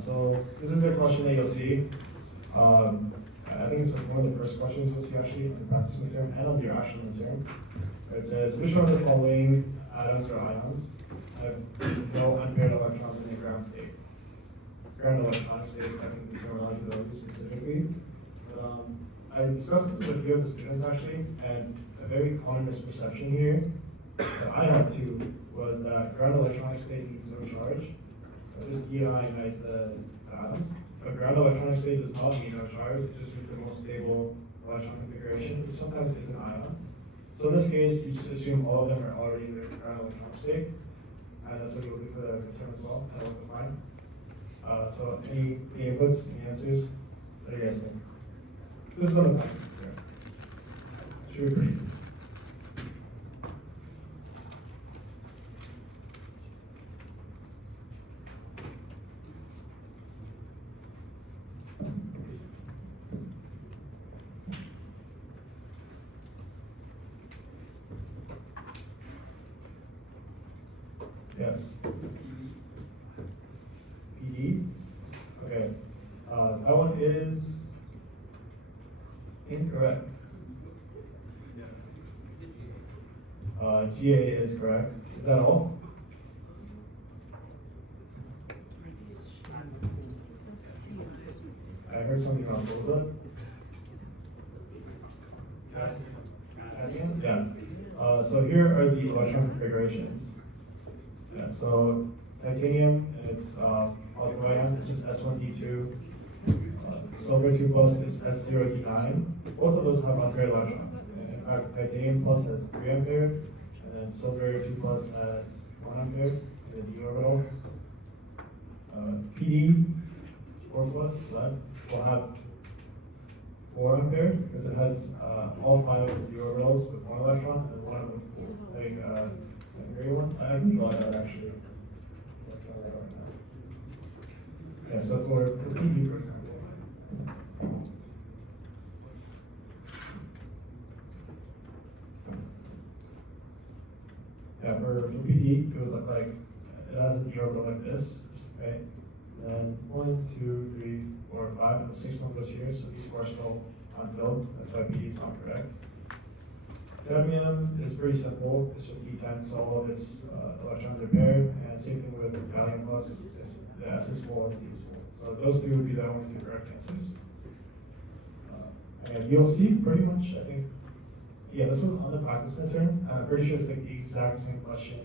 so this is a question that you'll see. I think it's one of the first questions you'll see actually on the practice midterm and on your actual midterm. It says, which one of the following atoms or ions have no unpaired electrons in the ground state? Ground electronic state, I think the terminology that I'll use specifically. But, I discussed this with a few of the students actually, and a very common misperception here that I had too was that ground electronic state needs no charge. So just ionize the atoms. But ground electronic state does not mean no charge, it just means the most stable electron configuration, which sometimes is an ion. So in this case, you just assume all of them are already in the ground electronic state, and that's what you'll do for the midterm as well, and we'll define. So any inputs, any answers? What do you guys think? This is on the practice midterm. Should be pretty easy. Yes. PD. Okay. That one is incorrect. GA is correct. Is that all? I heard something wrong. What was that? Yeah. So here are the electron configurations. Yeah, so titanium, it's polyion, it's just S1D2. Silver 2 plus is S0D9. Both of those have unpaired electrons. In fact, titanium plus has 3 ampere, and then silver 2 plus has 1 ampere in the d orbital. PD 4 plus, that will have 4 ampere because it has all 5 of its d orbitals with 1 electron and 1 of them 4. Like, secondary one. I can draw that actually. Yeah, so for PD, for example. Yeah, for PD, it would look like it has an orbital like this, right? And then 1, 2, 3, 4, 5, and the 6th one goes here, so these 4 are still unfilled. That's why PD is not correct. Cadmium is pretty simple. It's just E10, so all of its electrons are paired. And same thing with gallium plus. It's the S is full and the E is full. So those two would be the only 2 correct answers. And you'll see pretty much, I think, yeah, this was on the practice midterm. I'm pretty sure it's like the exact same question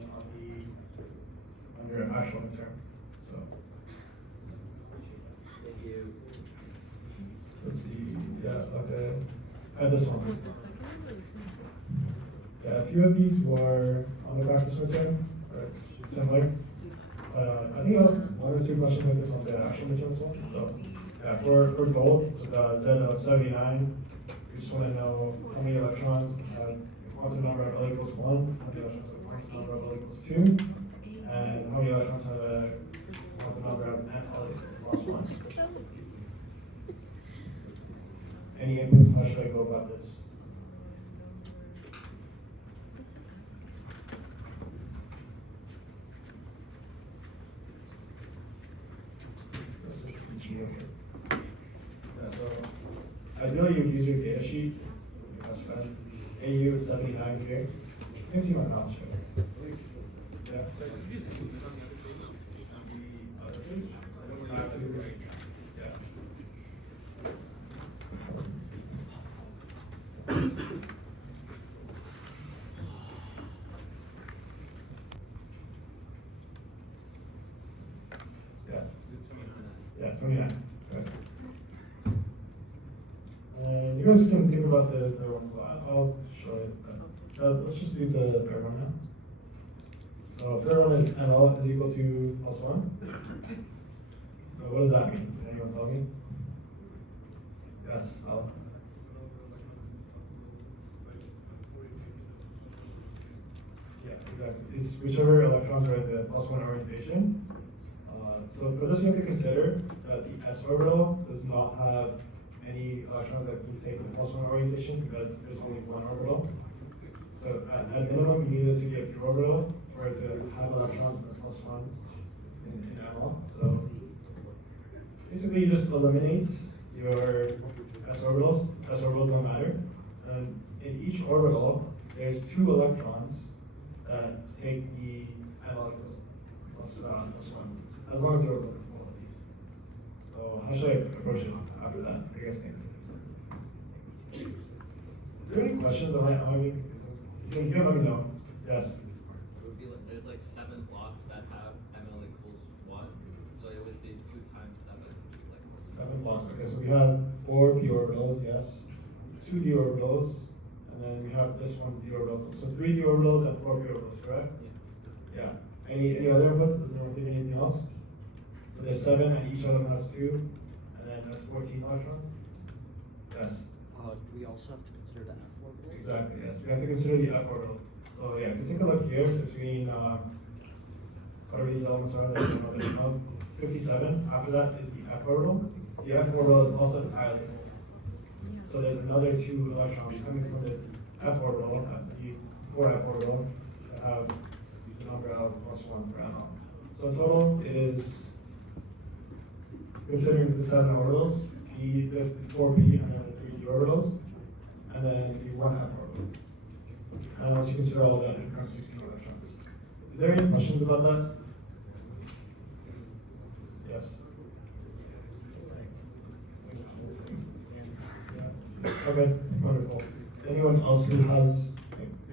on your actual midterm. So thank you. Let's see. Yeah, okay. This one. Yeah, a few of these were on the practice midterm, or it's similar. I think I have 1 or 2 questions like this on the actual midterm as well. So, yeah, for gold, with the Z of 79, we just want to know how many electrons have quantum number of L equals 1, how many electrons have quantum number of L equals 2, and how many electrons have a quantum number of N L equals 1. Any inputs? How should I go about this? Yeah, so ideally you would use your data sheet, your best friend. AU is 79 here. You can see my mouse right. Yeah. Yeah, 29. Okay. And you guys can think about the third one. I'll show it. Let's just do the third one now. So third one is NL is equal to plus 1. So what does that mean? Can anyone tell me? Yes, Al. Yeah, exactly. It's whichever electrons are at the plus 1 orientation. So for this, you have to consider that the s orbital does not have any electrons that can take the plus 1 orientation because there's only 1 orbital. So at minimum, you need it to be a pure orbital for it to have electrons in the plus 1 in NL. So basically you just eliminate your s orbitals. S orbitals don't matter. And in each orbital, there's 2 electrons that take the n equals plus 1, as long as the orbitals are full at least. So how should I approach it after that? What do you guys think? Is there any questions? Am I being? If you can, let me know. Yes. It would be like, there's like 7 blocks that have ML equals 1, so it would be 2 times 7, which is like 7 blocks. Okay, so we have 4 p orbitals, yes. 2 d orbitals, and then we have this one d orbitals. So 3 d orbitals and 4 p orbitals, correct? Yeah. Any other inputs? Does anyone think anything else? So there's 7, and each of them has 2, and then that's 14 electrons. Yes. Do we also have to consider the F orbital? Exactly. Yes. We have to consider the f orbital. So yeah, if you take a look here between whatever these elements are, that 57. After that is the f orbital. The f orbital is also entirely full. So there's another 2 electrons coming from the f orbital, the 4f orbital, that have the number of +1 per ml. So in total, it is, considering the 7 orbitals, the 4p and then the 3d orbitals, and then the 1f orbital. And once you consider all that, it becomes 16 electrons. Is there any questions about that? Yes. Okay, wonderful. Anyone else who has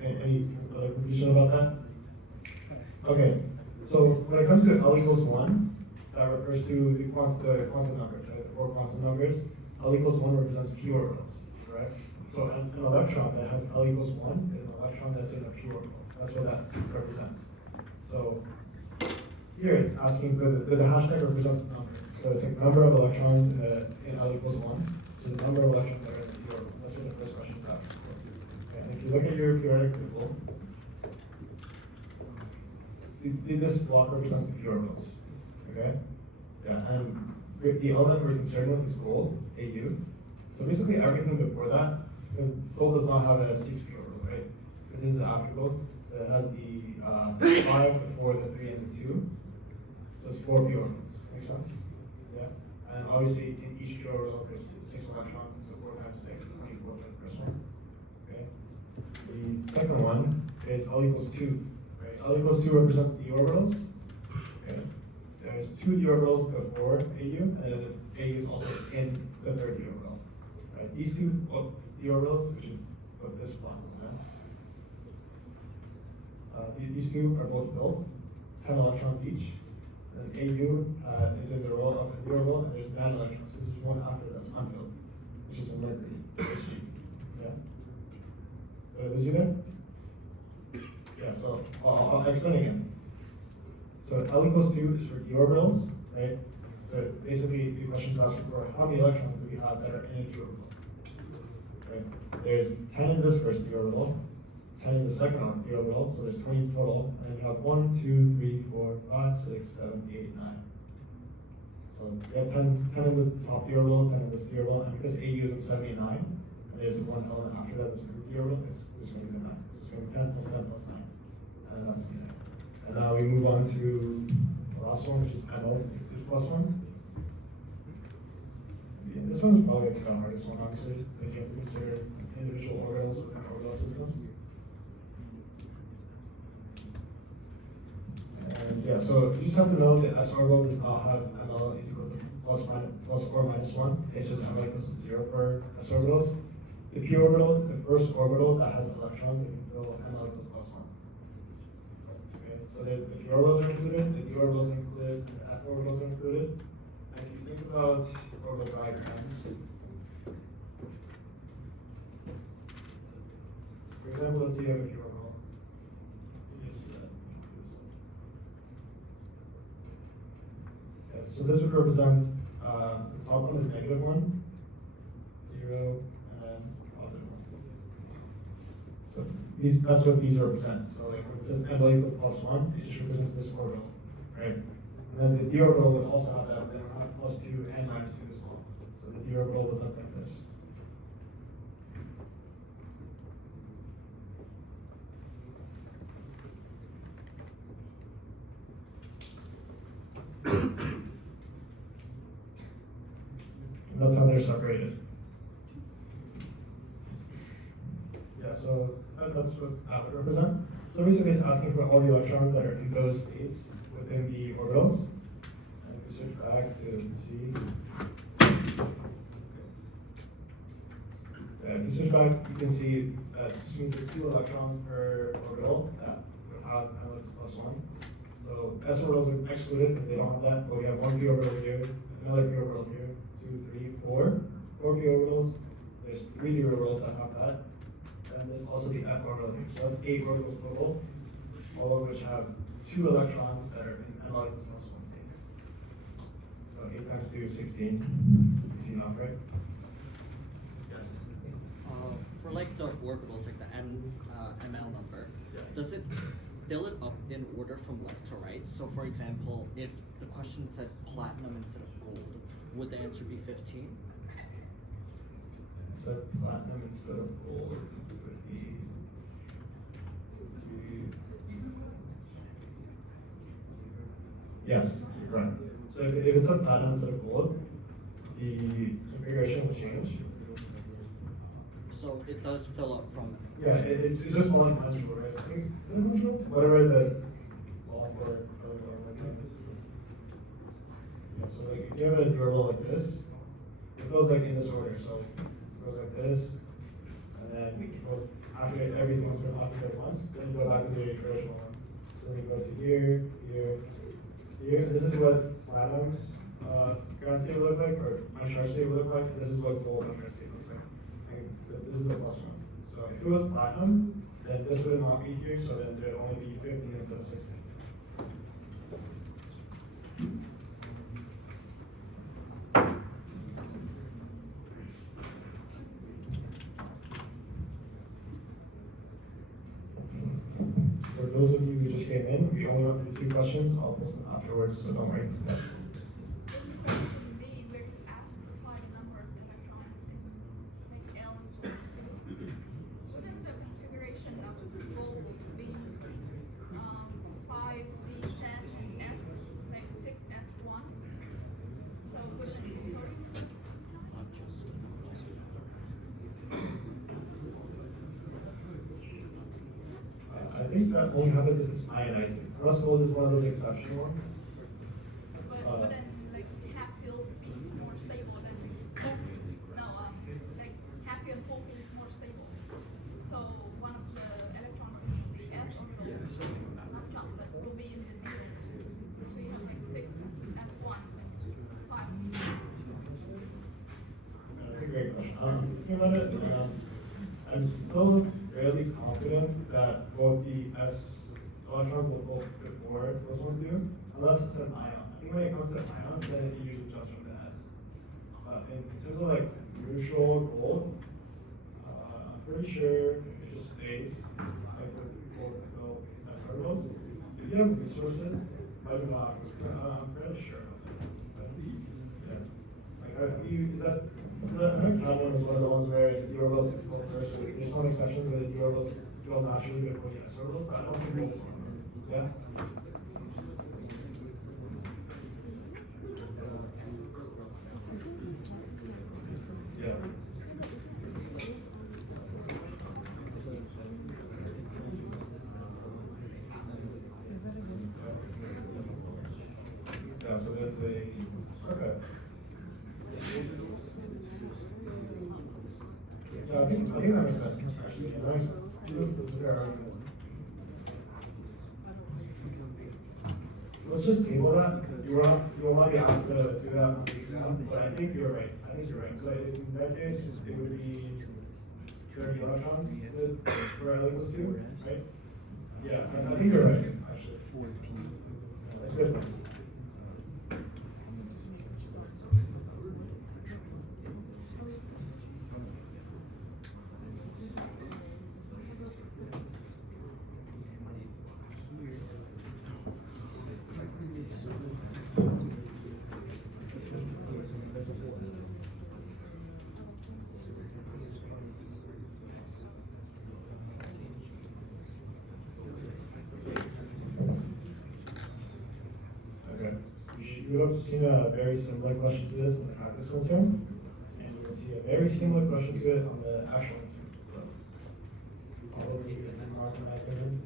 any other confusion about that? Okay, so when it comes to L equals 1, that refers to the quantum numbers, right? The 4 quantum numbers. L equals 1 represents p orbitals, correct? So an electron that has L equals 1 is an electron that's in a p orbital. That's what that represents. So here it's asking, the hashtag represents the number. So it's the number of electrons in L equals 1. So the number of electrons that are in the p orbital. That's what the first question is asking for. Okay, and if you look at your periodic table, this block represents the p orbitals. Okay? Yeah, and the element we're concerned with is gold, AU. So basically everything before that, because gold does not have a 6p orbital, right? Because this is after gold. So it has the 5, the 4, the 3, and the 2. So it's 4p orbitals. Make sense? Yeah. And obviously in each p orbital there's 6 electrons, so 4 times 6, 24 for the first one. Okay. The second one is L equals 2. Right? L equals 2 represents the orbitals. Okay. There's 2 d orbitals before AU, and then AU is also in the third d orbital. Right? These 2 d orbitals, which is what this block represents, these 2 are both filled, 10 electrons each. And AU is in the row of the orbital, and there's 9 electrons. This is one after that's unfilled, which is a mercury. Yeah. Did I lose you there? Yeah. So I'll explain again. So L equals 2 is for d orbitals, right? So basically the question is asking for how many electrons do we have that are in a d orbital? Right? There's 10 in this first d orbital, 10 in the second d orbital, so there's 20 total, and then you have 1, 2, 3, 4, 5, 6, 7, 8, 9. So you have 10 in the top d orbital, 10 in this d orbital, and because AU is at 79, and there's one element after that that's in the d orbital, it's going to be 9. So it's going to be 10 plus 10 plus 9, and then that's 9. And now we move on to the last one, which is ML plus 1. Yeah, this one's probably the hardest one, honestly, because you have to consider individual orbitals within orbital systems. And yeah, so you just have to know that S orbital does not have ML is equal to plus or minus 1. It's just ML equals to 0 for S orbitals. The p orbital is the first orbital that has electrons that can fill ML equals plus 1. So the p orbitals are included, the d orbitals are included, and the f orbitals are included. And if you think about orbital diagrams, for example, let's say you have a p orbital. You just see that. Okay, so this would represent the top one is -1, 0, and then +1. So that's what these represent. So like when it says ML equals +1, it just represents this orbital, right? And then the d orbital would also have that, but it would have +2 and -2 as well. So the d orbital would look like this. that's how they're separated. Yeah, so that's what that would represent. So basically it's asking for all the electrons that are in those states within the orbitals. And if we switch back to C, if you switch back, you can see that just means there's 2 electrons per orbital that would have +1. So s orbitals are excluded because they don't have that, but we have 1 p orbital here, another p orbital here, 2, 3, 4, 4 p orbitals. There's 3 d orbitals that have that. And there's also the f orbital here. So that's 8 orbitals total, all of which have 2 electrons that are in analytic +1 states. So 8 times 2 is 16. 16 off, right? Yes. For like the orbitals, like the ml number, Yeah. does it fill it up in order from left to right? So for example, if the question said platinum instead of gold, would the answer be 15? So platinum instead of gold would be yes, correct. So if it's a platinum instead of gold, the configuration will change. So it does fill up from. Yeah, it's just one dimensional, right? I think, is it dimensional? Whatever the law for like that. Yeah, so like if you have a durable like this, it feels like in this order. So it goes like this, and then it goes after everything was going after it once, then you go back to the original one. So we go to here, here, here. This is what platinum's ground state would look like, or uncharged state would look like. This is what gold uncharged state looks like. This is the +1. So if it was platinum, then this would not be here, so then there would only be 15 instead of 16. For those of you who just came in, we only have 2 questions. I'll post them afterwards, so don't worry. Yes. I think that only happens if it's ionizing. Rust gold is one of those exceptional ones. But then, like, half-filled will be more stable than no, like half-filled full is more stable. So one of the electrons in the s orbital, not top, but will be in the middle. So you have like 6s1, 5. That's a great question. Thinking about it, I'm still fairly confident that both the s electrons will fall before those ones do, unless it's an ion. I think when it comes to ions, then it usually jumps from the s. In terms of like neutral gold, I'm pretty sure it just stays like with both s orbitals. If you have resources, I do not. I'm fairly sure. But, yeah. Like, is that? I think platinum is one of the ones where the orbitals fall first. There's some exceptions where the orbitals go naturally before the s orbitals, but I don't think gold is one of them. Yeah? Yeah. Yeah, so there's the, okay. Yeah, I think that makes sense, actually. That makes sense. This is their argument. Let's just table that. You will not be asked to do that on the exam, but I think you're right. So in that case, it would be 30 electrons for L equals 2, right? Yeah, I think you're right, actually. That's good. You would have seen a very similar question to this in the practice midterm. see a very similar question to it on the actual answer. Although we can mark in my opinion,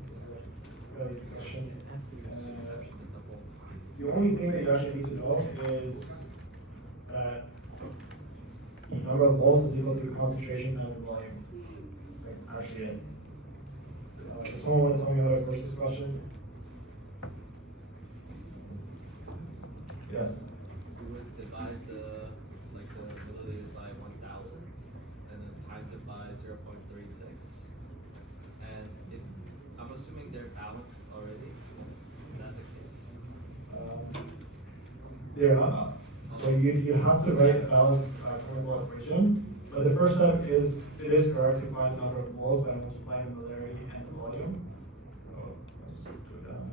really good question. The only thing that you actually need to know is that the number of moles is equal to concentration times the volume. That's like actually it. Does someone want to tell me how to approach this question? Yes. We would divide the milliliters by 1,000, and then times it by 0.36. And if I'm assuming they're balanced already, is that the case? They're not balanced. So you have to write a balanced chemical equation. But the first step is it is correct to find the number of moles by multiplying the molarity and the volume. So I'll just do it down.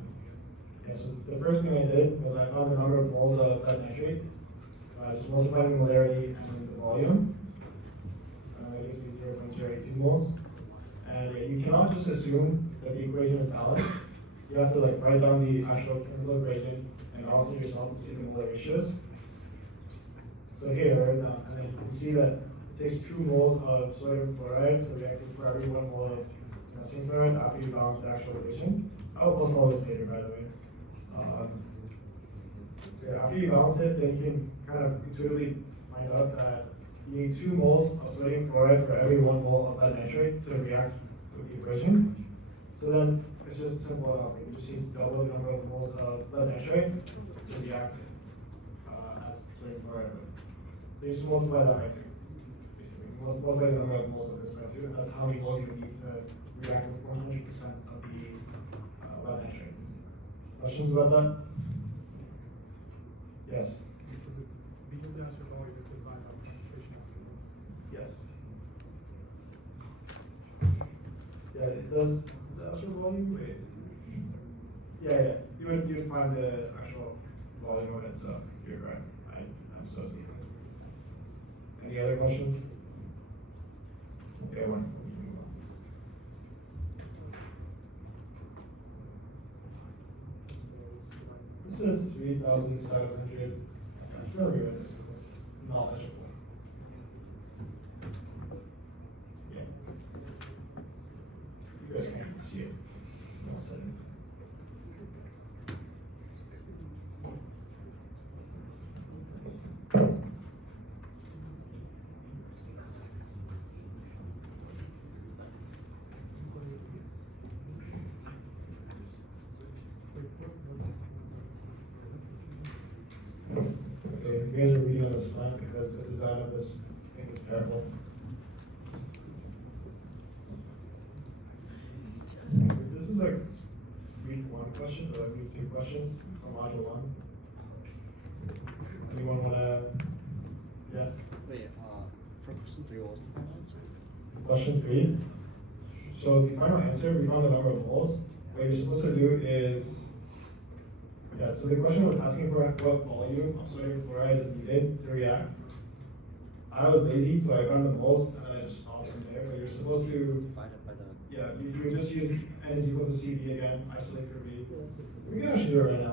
Yeah, so the first thing I did was I found the number of moles of lead nitrate. Just multiplying the molarity and the volume. It gives me 0.082 moles. And you cannot just assume that the equation is balanced. You have to write down the actual chemical equation and balance it yourself to see the molar ratios. So here, and then you can see that it takes 2 moles of sodium chloride to react for every 1 mole of potassium chloride after you balance the actual equation. I'll post all this later, by the way. So yeah, after you balance it, then you can kind of intuitively find out that you need 2 moles of sodium chloride for every 1 mole of lead nitrate to react with the equation. So then it's just simple enough. You just need double the number of moles of lead nitrate to react as sodium chloride would. So you just multiply that by 2. Basically, multiply the number of moles of this by 2, and that's how many moles you need to react with 100% of the lead nitrate. Questions about that? Yes. Because the answer volume is divided by concentration. Yes. Yeah, it does. Is the actual volume? Wait. Yeah. You would find the actual volume of it, so you're correct. I'm so stupid. Any other questions? Okay, one. This is 3,700. I'm familiar with this, but it's knowledgeable. Yeah. You guys can't see it. No setting. Okay, you guys are reading on the slant because the design of this thing is terrible. This is like week 1 question, or like week 2 questions on module 1. Anyone wanna? Yeah. Wait, for question 3, what was the final answer? Question 3. So the final answer, we found the number of moles. What you're supposed to do is, yeah, so the question was asking for what volume of sodium chloride is needed to react. I was lazy, so I found the moles, and then I just stopped from there. But you're supposed to, Divide it by the. yeah, you would just use N is equal to CV again, isolate for V. We can actually do it right now.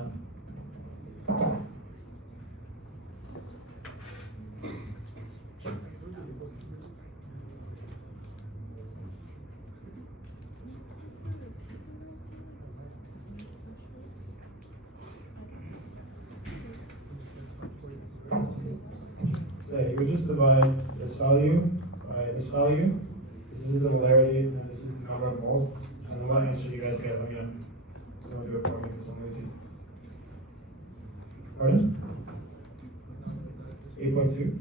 So you would just divide this value by this value. This is the molarity, and this is the number of moles. And then what answer you guys get? Let me know. Someone do it for me because I'm lazy. Pardon? 8.2?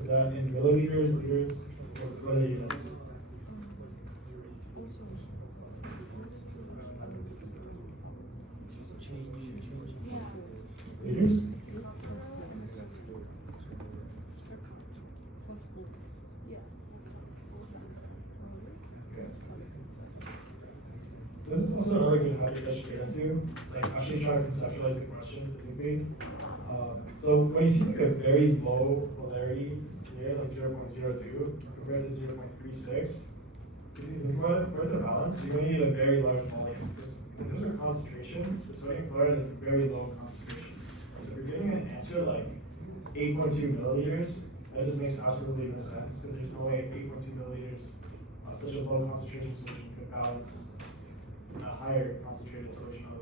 Is that in milliliters, liters? What are the units? Liters? Okay. This is also another good habit that you get into. It's like actually trying to conceptualize the question physically. So when you see like a very low polarity here, like 0.02 compared to 0.36, for it to balance, you're going to need a very large volume. Because in terms of concentration, the sodium chloride is a very low concentration. So if you're getting an answer like 8.2 milliliters, that just makes absolutely no sense because there's no way 8.2 milliliters on such a low concentration solution could balance a higher concentrated solution of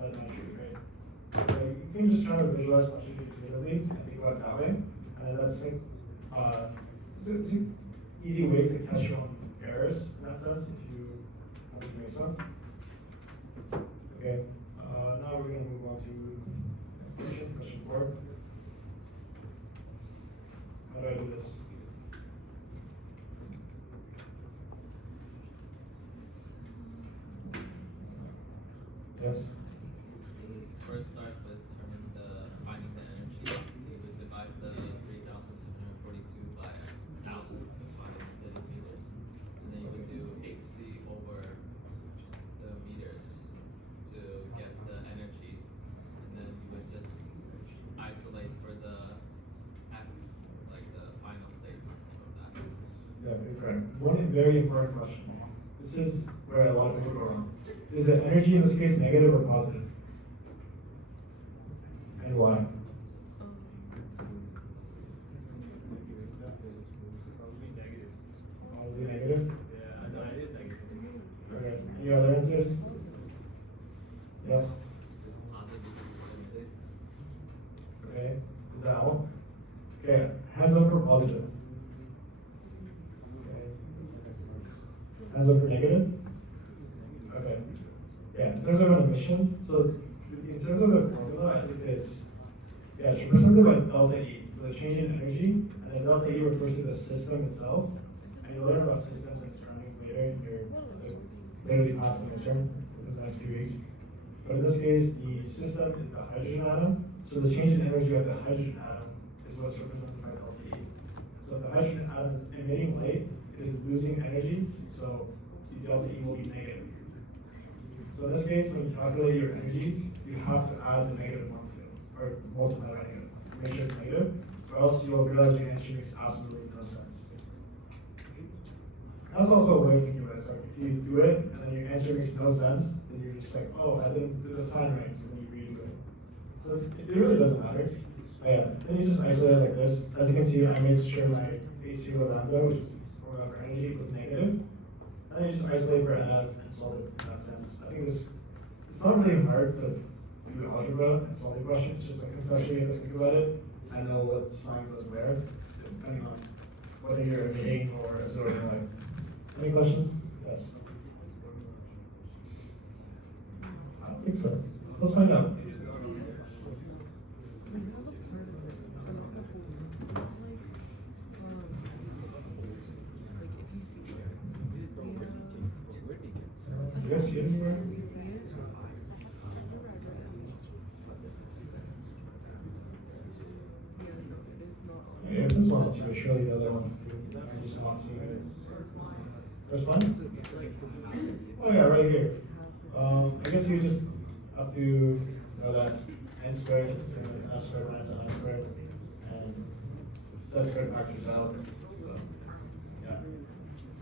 lead nitrate, right? So you can just try to visualize questions intuitively and think about it that way, and then that's like it's an easy way to catch your own errors in that sense if you happen to make some. Okay, now we're going to move on to question 4. How do I do this? Yes? First start with finding the energy. You would divide the 3,642 by 1,000 to find the meters. And then you would do HC over the meters to get the energy. And then you would just isolate for the F, like the final states of that. Yeah, you're correct. One very important question. This is where a lot of people go wrong. Is the energy in this case negative or positive? And why? Probably negative? Yeah, it is negative. Okay. Any other answers? Yes? Okay. Is that all? Okay. Hands up for positive. Okay. Hands up for negative? Okay. Yeah, in terms of an emission, so in terms of the formula, I think it's, yeah, it's represented by delta E. So the change in energy, and then delta E refers to the system itself. And you'll learn about systems and surroundings later in your, literally past the midterm, in the next 2 weeks. But in this case, the system is the hydrogen atom. So the change in energy of the hydrogen atom is what's represented by delta E. So if the hydrogen atom is emitting light, it is losing energy, so the delta E will be negative. So in this case, when you calculate your energy, you have to add the negative 1 to it, or multiply by negative, to make sure it's negative, or else you will realize your answer makes absolutely no sense. That's also a way of thinking about it. It's like if you do it, and then your answer makes no sense, then you're just like, oh, I didn't do the sign right, so then you redo it. So it really doesn't matter. But yeah, then you just isolate it like this. As you can see, I made sure my AC lambda, which is formula for energy, was negative. And then you just isolate for NF and solve it in that sense. I think it's not really hard to do algebra and solve the question. It's just like conceptually you have to think about it and know what sign goes where, depending on whether you're emitting or absorbing light. Any questions? Yes. I don't think so. Let's find out. You guys see it anywhere? Yeah, if this one's here, surely the other one's too. I'm just not seeing it. First line? Oh yeah, right here. I guess you just have to know that n squared is the same as f squared minus n squared, and z squared factors out. So, yeah.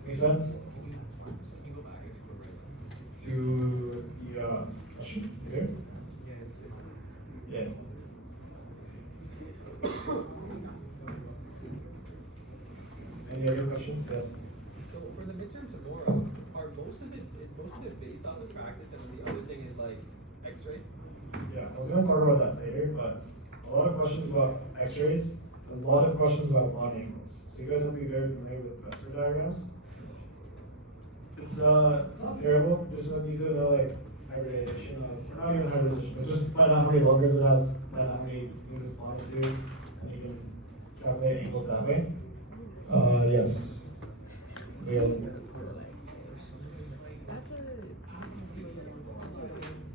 Make sense? To the question here? Yeah. Any other questions? Yes. So for the midterm tomorrow, is most of it based off of practice, and the other thing is like X-ray? Yeah, I was going to talk about that later, but a lot of questions about X-rays, a lot of questions about bond angles. So you guys have to be very familiar with vector diagrams. It's not terrible. Just these are the like hybridization of, not even hybridization, but just find out how many logos it has, find out how many units bonded to, and you can calculate angles that way. Yes.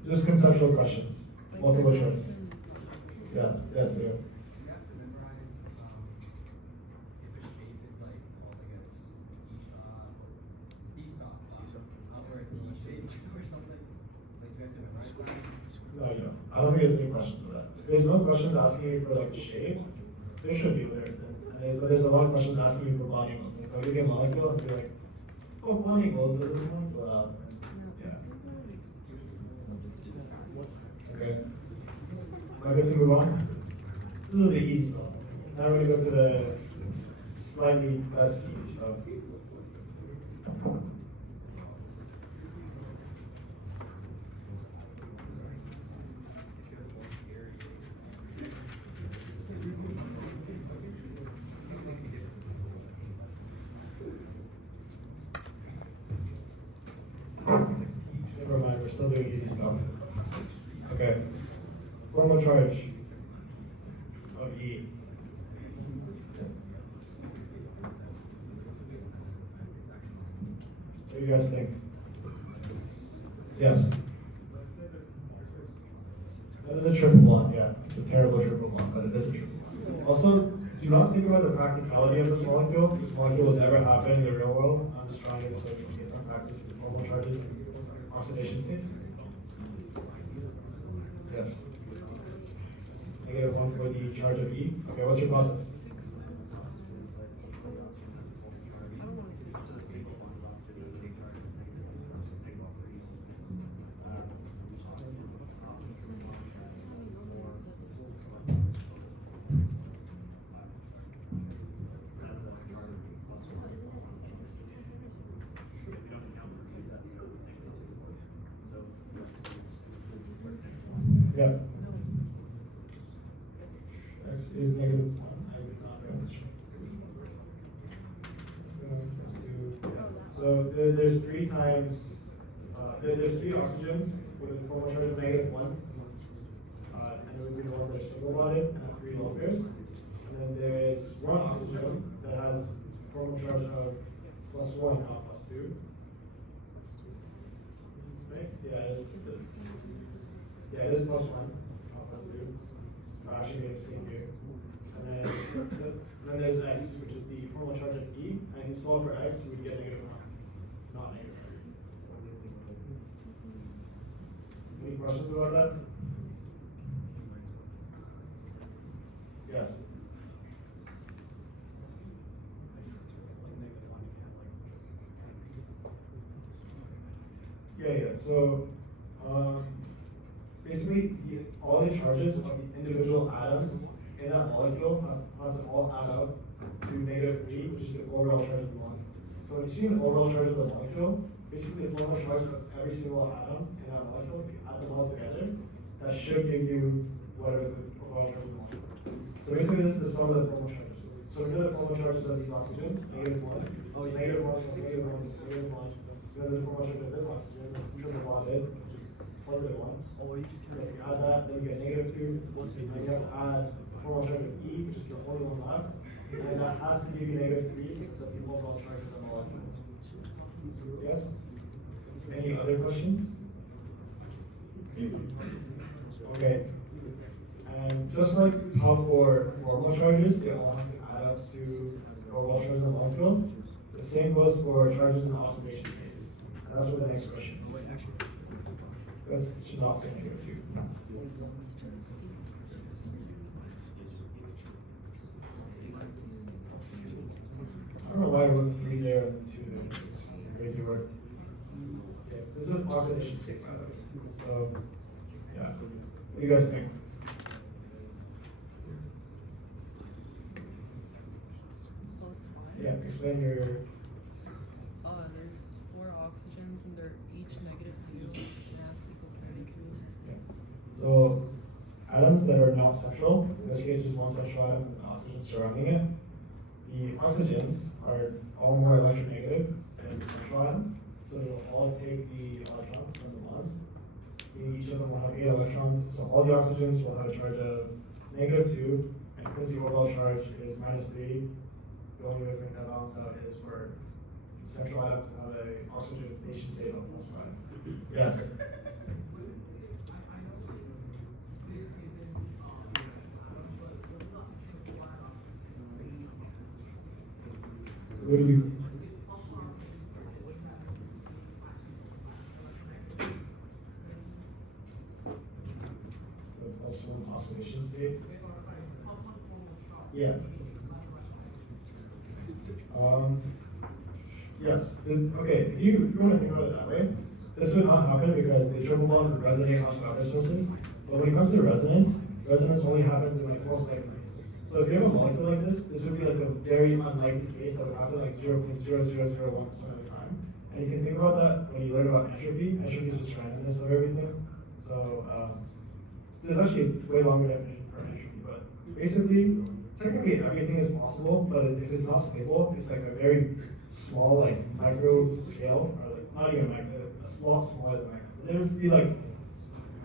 Just conceptual questions, multiple choice. Yeah, yes, yeah. No, you don't. I don't think there's any questions for that. If there's no questions asking you for like the shape, there should be there. But there's a lot of questions asking you for bond angles. Like, oh, you get molecule and be like, oh, bond angles, there's a molecule out. Yeah. Okay. I guess we move on. This is the easy stuff. Now we're gonna go to the slightly less easy stuff. Never mind, we're still doing easy stuff. Okay. Formal charge of E. What do you guys think? Yes. That is a triple bond, yeah. It's a terrible triple bond, but it is a triple bond. Also, do not think about the practicality of this molecule. This molecule will never happen in the real world. I'm just trying it so you can get some practice with formal charges and oxidation states. Yes. -1 for the charge of E. Okay, what's your process? Yeah. X is -1. I would not go this way. Let's do. So there's three times. There's three oxygens with a formal charge of -1, and it would be the ones that are single bonded and have 3 lone pairs. And then there's one oxygen that has a formal charge of +1, not +2. Right? Yeah. Yeah, it is +1, not +2. I actually made a mistake here. And then there's X, which is the formal charge of E. And you solve for X, you would get -1, not -3. Any questions about that? Yes. Yeah. So, basically, all the charges of the individual atoms in that molecule have to all add up to -3, which is the overall charge of the molecule. So when you see the overall charge of the molecule, basically the formal charge of every single atom in that molecule, if you add them all together, that should give you whatever the overall charge of the molecule is. So basically this is the sum of the formal charges. So here are the formal charges of these oxygens, -1, -1 plus -1 plus -1. Then the formal charge of this oxygen, that's triple bonded, +1. So if you add that, then you get -2. Now you have to add the formal charge of E, which is the only one left. And that has to give you -3 because that's the overall charge of the molecule. Yes? Any other questions? Okay. And just like how for formal charges, they all have to add up to the overall charge of the molecule, the same goes for charges in oxidation states. And that's what the next question is. That should not say -2. I don't know why I wrote 3 there and 2 there. It's crazy work. Okay, this is oxidation state, by the way. So, yeah. What do you guys think? Yeah, explain your. There's 4 oxygens and they're each -2. Mass equals 92. Yeah. So, atoms that are not central, in this case there's one central atom and oxygen surrounding it. The oxygens are all more electronegative than the central atom, so they'll all take the electrons from the bonds. Each of them will have 8 electrons, so all the oxygens will have a charge of -2, and because the overall charge is -3, the only way to make that balance out is for the central atom to have an oxygenation state of +5. Yes? What do you? So +1 oxidation state. Yeah. Yes. Okay. If you want to think about it that way, this would not happen because the triple bond would resonate onto other sources. But when it comes to resonance only happens in like most likely cases. So if you have a molecule like this would be like a very unlikely case that would happen like 0.0001% of the time. And you can think about that when you learn about entropy. Entropy is just randomness of everything. So there's actually a way longer definition for entropy, but basically, technically everything is possible, but if it's not stable, it's like a very small, like micro scale, or like not even micro, a lot smaller than micro. There would be like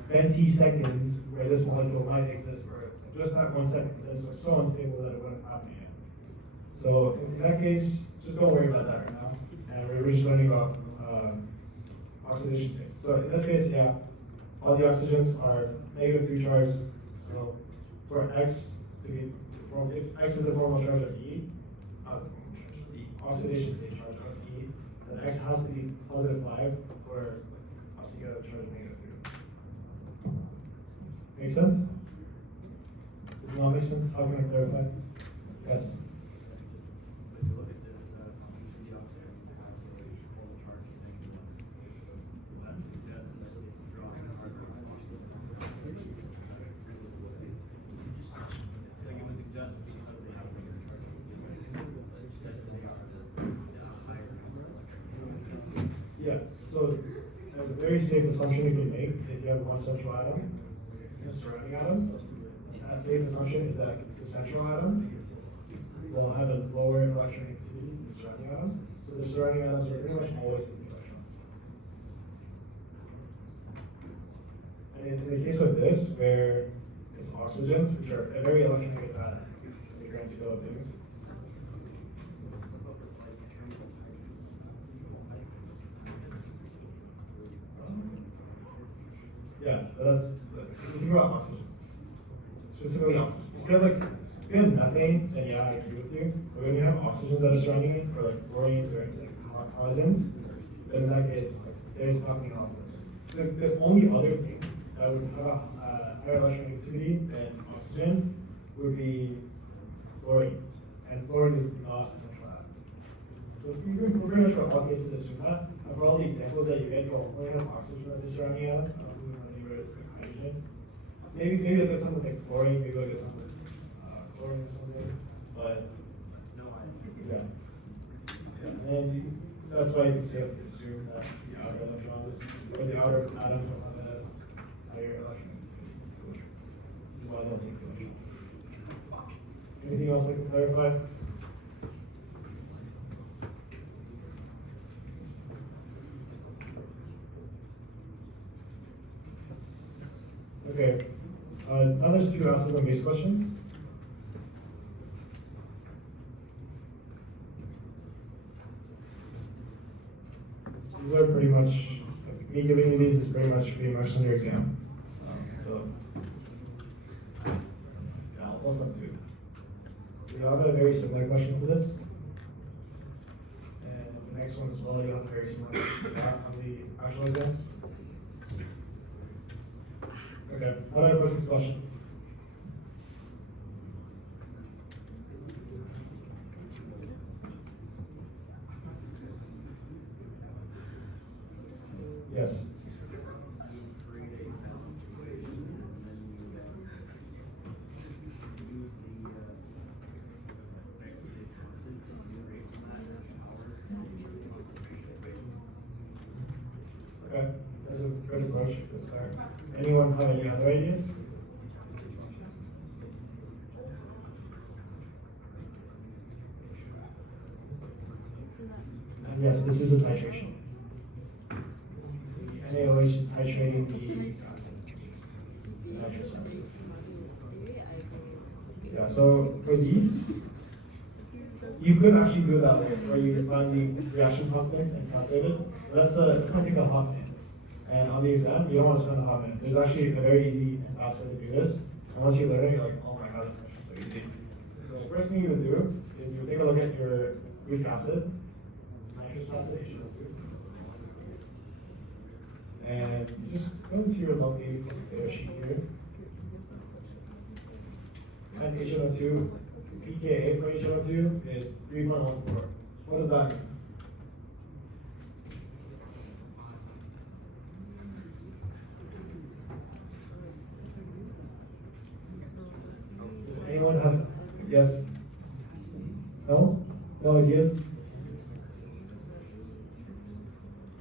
20 seconds where this molecule might exist for just that 1 second, but it's like so unstable that it wouldn't happen again. So in that case, just don't worry about that right now. And we're just learning about oxidation states. So in this case, yeah, all the oxygens are -3 charges. So for X to be formed, if X is the formal charge of E, the oxidation state charge of E, then X has to be +5 for us to get a charge of -3. Make sense? Does it not make sense? How can I clarify? Yes. If you look at this, the oxygen has a total charge of -1. So that suggests that it's drawing a hard like it would suggest because they have a bigger charge, that they are higher electron. Yeah. So a very safe assumption you can make if you have one central atom and surrounding atoms. A safe assumption is that the central atom will have a lower electronegativity than the surrounding atoms. So the surrounding atoms are pretty much always taking electrons. And in the case of this, where it's oxygens, which are a very electronegative atom in the grand scale of things. Yeah, but that's think about oxygens. Specifically oxygen. If you have methane, then yeah, I agree with you. But when you have oxygens that are surrounding it, or like fluorines or like halogens, then in that case, there's nothing else that's the only other thing that would have a higher electronegativity than oxygen would be fluorine. And fluorine is not a central atom. So we're pretty much for all cases assume that. And for all the examples that you get, you'll only have oxygen as a surrounding atom. I don't think anywhere it's like hydrogen. Maybe look at something like chlorine, maybe look at something chlorine or something, but No, yeah. And then that's why you can safely assume that the outer electrons or the outer atoms will have a higher electron, which is why they'll take the electrons. Anything else I can clarify? Okay. Now there's 2 acids and base questions. These are pretty much, me giving you these is pretty much on your exam. So, yeah, I'll post them too. We all have a very similar question to this. And the next one as well, you have a very similar question to that on the actual exam. Okay, what other person's question? Yes. Okay, that's a good approach. Good start. Anyone have any other ideas? And yes, this is a titration. The NaOH is titrating the acid, the nitrous acid. Yeah, so for these, you could actually do it that way, where you define the reaction constants and calculate it. But it's going to take a hot minute. And on the exam, you don't want to spend a hot minute. There's actually a very easy and fast way to do this. And once you learn it, you're like, oh my god, this question is so easy. So the first thing you would do is you would take a look at your weak acid. It's nitrous acid, HNO2. And you just go into your lovely data sheet here. And HNO2, pKa for HNO2 is 3.14. What does that mean? Does anyone have Yes? No? No ideas?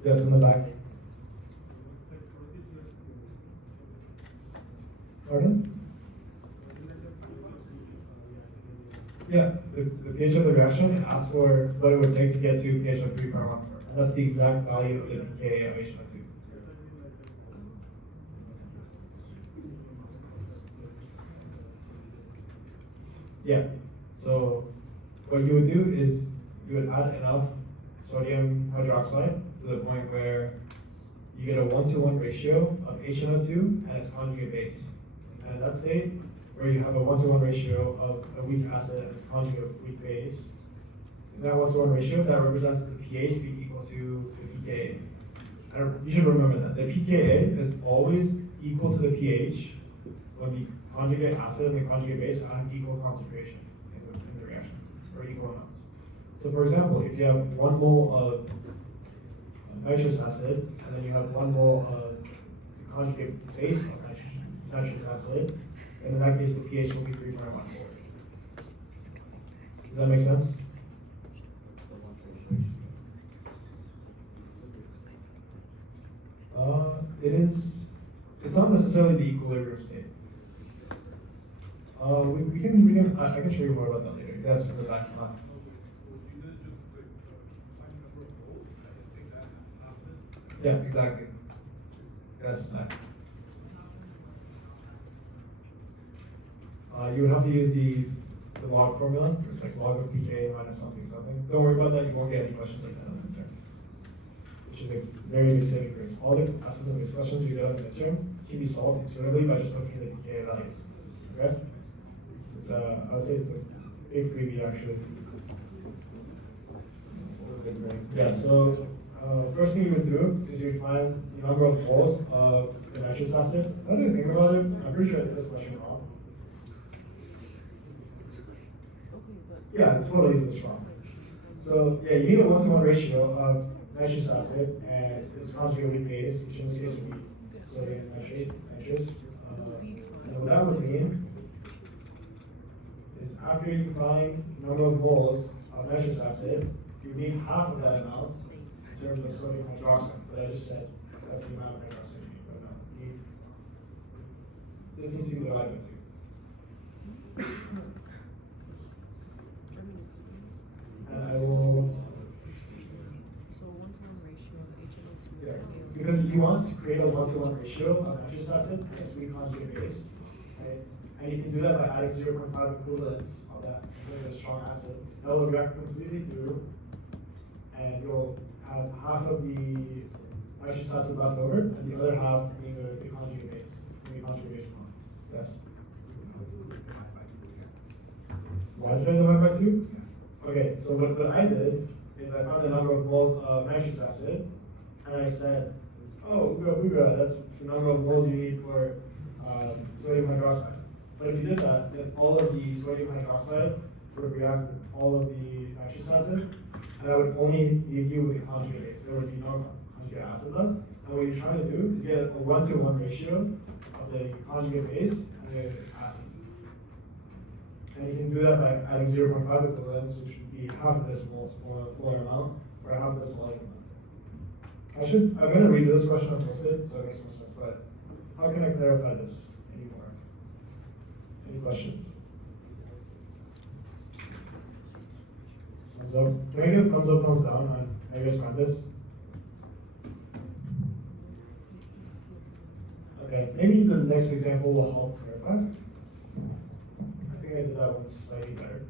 Yes, in the back. Pardon? Yeah, the pH of the reaction asks for what it would take to get to pH of 3 per 1. And that's the exact value of the pKa of HNO2. Yeah, so what you would do is you would add enough sodium hydroxide to the point where you get a 1-to-1 ratio of HNO2 and its conjugate base. And in that state, where you have a 1-to-1 ratio of a weak acid and its conjugate weak base, in that 1-to-1 ratio, that represents the pH being equal to the pKa. And you should remember that the pKa is always equal to the pH when the conjugate acid and the conjugate base have equal concentration in the reaction, or equal amounts. So for example, if you have 1 mole of nitrous acid, and then you have 1 mole of the conjugate base of nitrous acid, and in that case the pH will be 3.14. Does that make sense? It's not necessarily the equilibrium state. I can show you more about that later. That's in the back plan. Yeah, exactly. Yes, that. You would have to use the log formula. It's like log of pK minus something something. Don't worry about that. You won't get any questions like that in the midterm. Which is a very good saving grace. All the acid-based questions you get on the midterm can be solved intuitively by just looking at the pKa values. Okay? It's I would say it's a big freebie actually. Yeah. So first thing you would do is you find the number of moles of the nitrous acid. How do you think about it? I'm pretty sure I did this question wrong. Yeah, totally did this wrong. So yeah, you need a 1-to-1 ratio of nitrous acid and its conjugate weak base, which in this case would be sodium nitrous. And what that would mean is after you find the number of moles of nitrous acid, you need half of that amount in terms of sodium hydroxide. But I just said that's the amount of hydroxide you need. This needs to be divided by 2. And I will. So 1-to-1 ratio of HNO2. Yeah, because you want to create a 1-to-1 ratio of nitrous acid and its weak conjugate base, right? And you can do that by adding 0.5 equivalents of that very strong acid. That will react completely through, and you'll have half of the nitrous acid left over, and the other half being the conjugate base, the conjugate base form. Yes. Why did I divide by 2? Okay, so what I did is I found the number of moles of nitrous acid, and I said, oh, ooga, that's the number of moles you need for sodium hydroxide. But if you did that, then all of the sodium hydroxide would react with all of the nitrous acid, and that would only leave you with the conjugate base. There would be no conjugate acid left. And what you're trying to do is get a 1-to-1 ratio of the conjugate base and the acid. And you can do that by adding 0.5 equivalents, which would be half of this molar amount, or half of this molecular amount. I'm going to read this question and post it, so it makes more sense, but how can I clarify this anymore? Any questions? Thumbs up. Can I get thumbs up, thumbs down on how you guys find this? Okay, maybe the next example will help clarify. I think I did that one slightly better.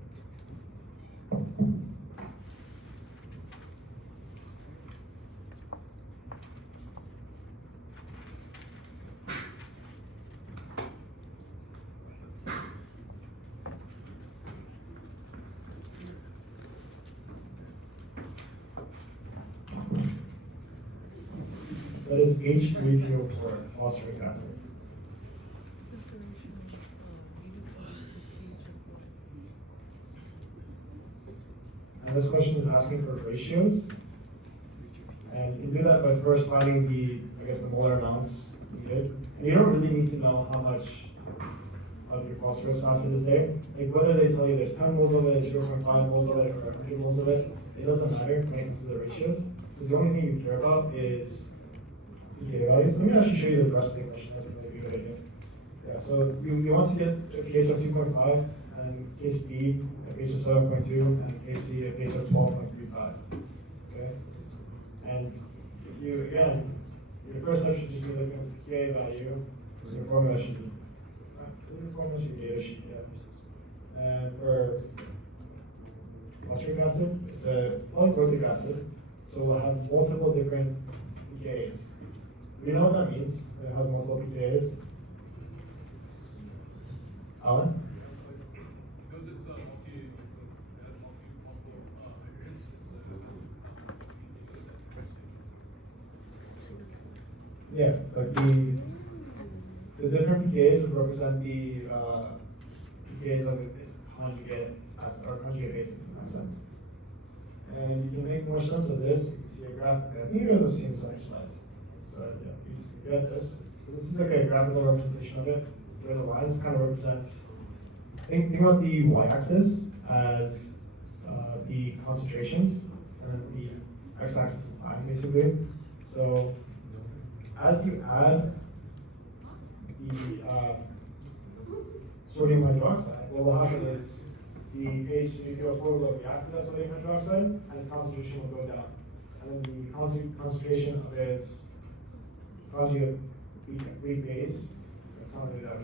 That is H3PO4, phosphoric acid. And this question is asking for ratios. And you can do that by first finding the molar amounts needed. And you don't really need to know how much of your phosphorus acid is there. Like whether they tell you there's 10 moles of it, 0.5 moles of it, or 100 moles of it, it doesn't matter when it comes to the ratios. Because the only thing you care about is pKa values. Let me actually show you the rest of the question. That's a really good idea. Yeah, so you want to get a pH of 2.5, and case B a pH of 7.2, and case C a pH of 12.35. Okay? And if you, again, your first step should just be looking at the pKa value, because your formula should be, your formula should be data sheet, yeah. And for phosphoric acid, it's a polyprotic acid, so we'll have multiple different pKa's. Do you know what that means? It has multiple pKa's. Alan? Because it's a multi, it has multiple hydrogens. Yeah, but the different pKa's would represent the pKa's of its conjugate acid or conjugate base in that sense. And you can make more sense of this. You can see a graphic. I think you guys have seen such slides. So yeah, you get this. This is like a graphical representation of it, where the lines kind of represent. Think about the y-axis as the concentrations, and then the x-axis is time, basically. So as you add the sodium hydroxide, what will happen is the H3PO4 will react to that sodium hydroxide, and its concentration will go down. And then the concentration of its conjugate weak base, that's something that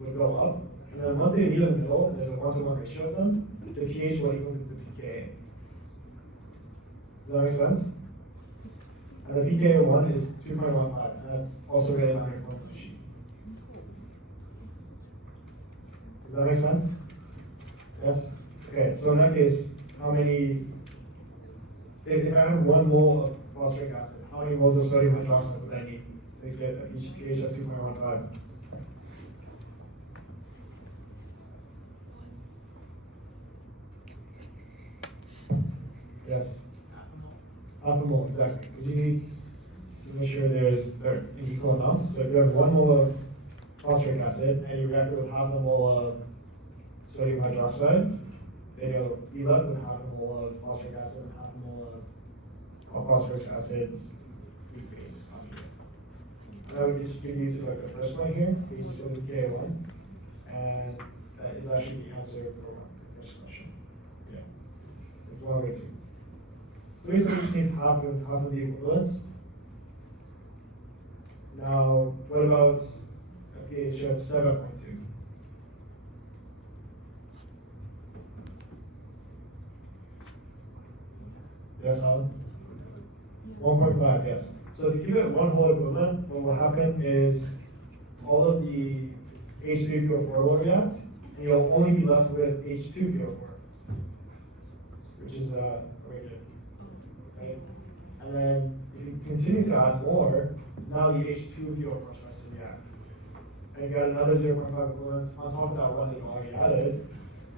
would go up. And then once they meet in the middle, and there's a 1-to-1 ratio of them, the pH will equal to the pKa. Does that make sense? And the pKa 1 is 2.15, and that's also written on your formula sheet. Does that make sense? Yes? Okay, so in that case, how many, if I have 1 mole of phosphoric acid, how many moles of sodium hydroxide would I need to get each pH of 2.15? Yes. Half a mole, exactly. Because you need to make sure they're in equal amounts. So if you have 1 mole of phosphoric acid and you react it with half a mole of sodium hydroxide, then you'll be left with half a mole of phosphoric acid and half a mole of phosphoric acid's weak base conjugate. That would just give you to like the first one here, which is going to be K1, and that is actually the answer for the first question. Yeah. It's 1 over 2. So basically, we just need half of the equivalents. Now, what about a pH of 7.2? Yes, Alan? 1.5, yes. So if you give it 1 whole equivalent, what will happen is all of the H3PO4 will react, and you'll only be left with H2PO4, which is right here. Right? And then if you continue to add more, now the H2PO4 starts to react. And you got another 0.5 equivalents on top of that one that you already added,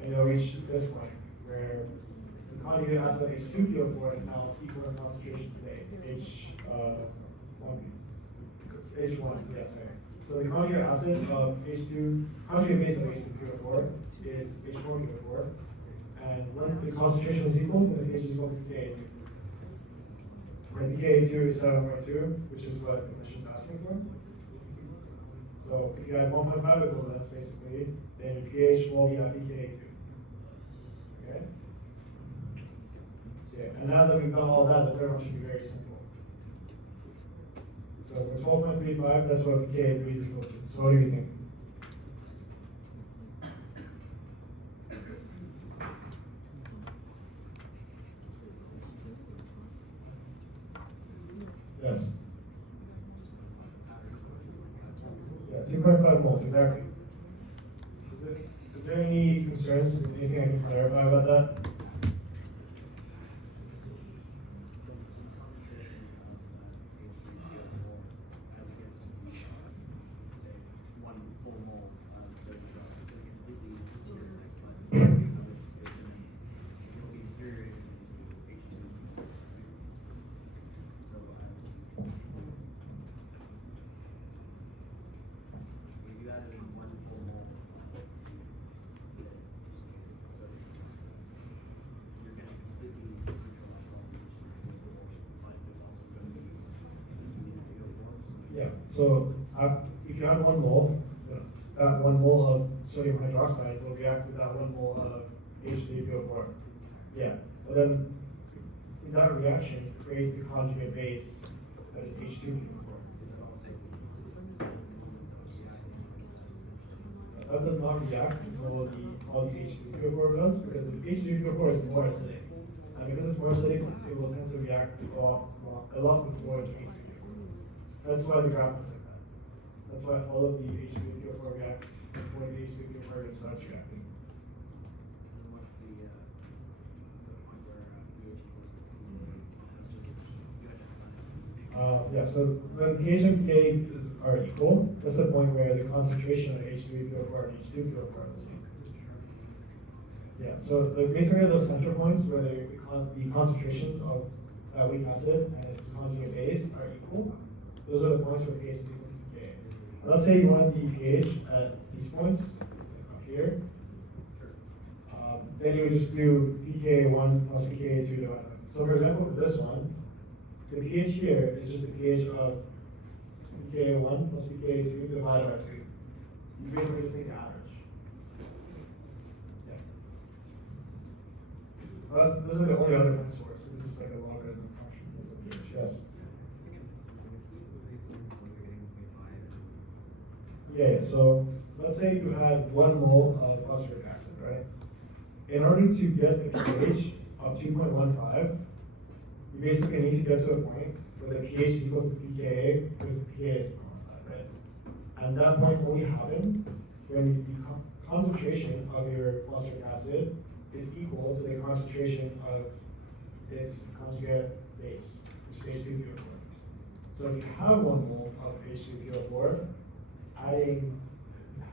and you'll reach this point where the conjugate acid of H2PO4 is now equal in concentration to the H1, yes, sorry. So the conjugate acid of conjugate base of H2PO4 is H1PO4, and when the concentration is equal, then the pH is equal to pKa2. Where pKa2 is 7.2, which is what the question's asking for. So if you had 1.5 equivalents, basically, then your pH will be at pKa2. Okay? Yeah, and now that we've done all that, the third one should be very simple. So for 12.35, that's what pKa3 is equal to. So what do you think? Yes. Yeah, 2.5 moles, exactly. Is there any concerns? Anything I can clarify about that? So if you had 1 mole, that 1 mole of sodium hydroxide will react with that 1 mole of H3PO4. Yeah, but then in that reaction creates the conjugate base that is H2PO4. That does not react until all the H3PO4 does, because the H3PO4 is more acidic. And because it's more acidic, it will tend to react a lot before the H3PO4 does. That's why the graph looks like that. That's why all of the H3PO4 reacts before the H3PO4 starts reacting. What's the point where pH equals Yeah, so when pH and pK are equal, that's the point where the concentration of H3PO4 and H2PO4 are the same. Yeah, so basically those center points where the concentrations of weak acid and its conjugate base are equal, those are the points where pH is equal to pKa. And let's say you want the pH at these points, like up here. Then you would just do pKa1 plus pKa2 divided by 2. So for example, for this one, the pH here is just the pH of pKa1 plus pKa2 divided by 2. You basically just take the average. Yeah. Well, those are the only other points for it. So this is like a logarithm function of pH. Yes. Yeah, so let's say you had 1 mole of phosphoric acid, right? In order to get a pH of 2.15, you basically need to get to a point where the pH is equal to pKa because the pKa is 2.15, right? And that point only happens when the concentration of your phosphoric acid is equal to the concentration of its conjugate base, which is H2PO4. So if you have 1 mole of H2PO4, adding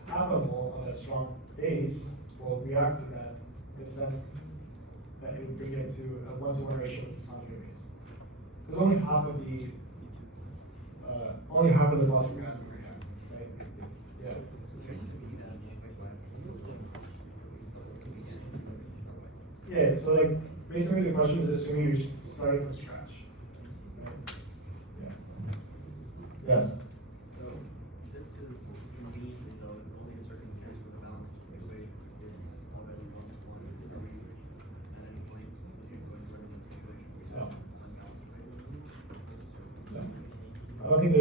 half a mole of a strong base will react to that in the sense that it would bring it to a 1-to-1 ratio with its conjugate base. Because only half of the phosphoric acid will react, right? Yeah. Yeah, so like basically the question is assuming you're starting from scratch. Right? Yeah. Yes. So this is convenient though only in circumstances where the balance equation is already 1-to-1. Are we at any point going to run this equation? No. Some calculation? No. I don't think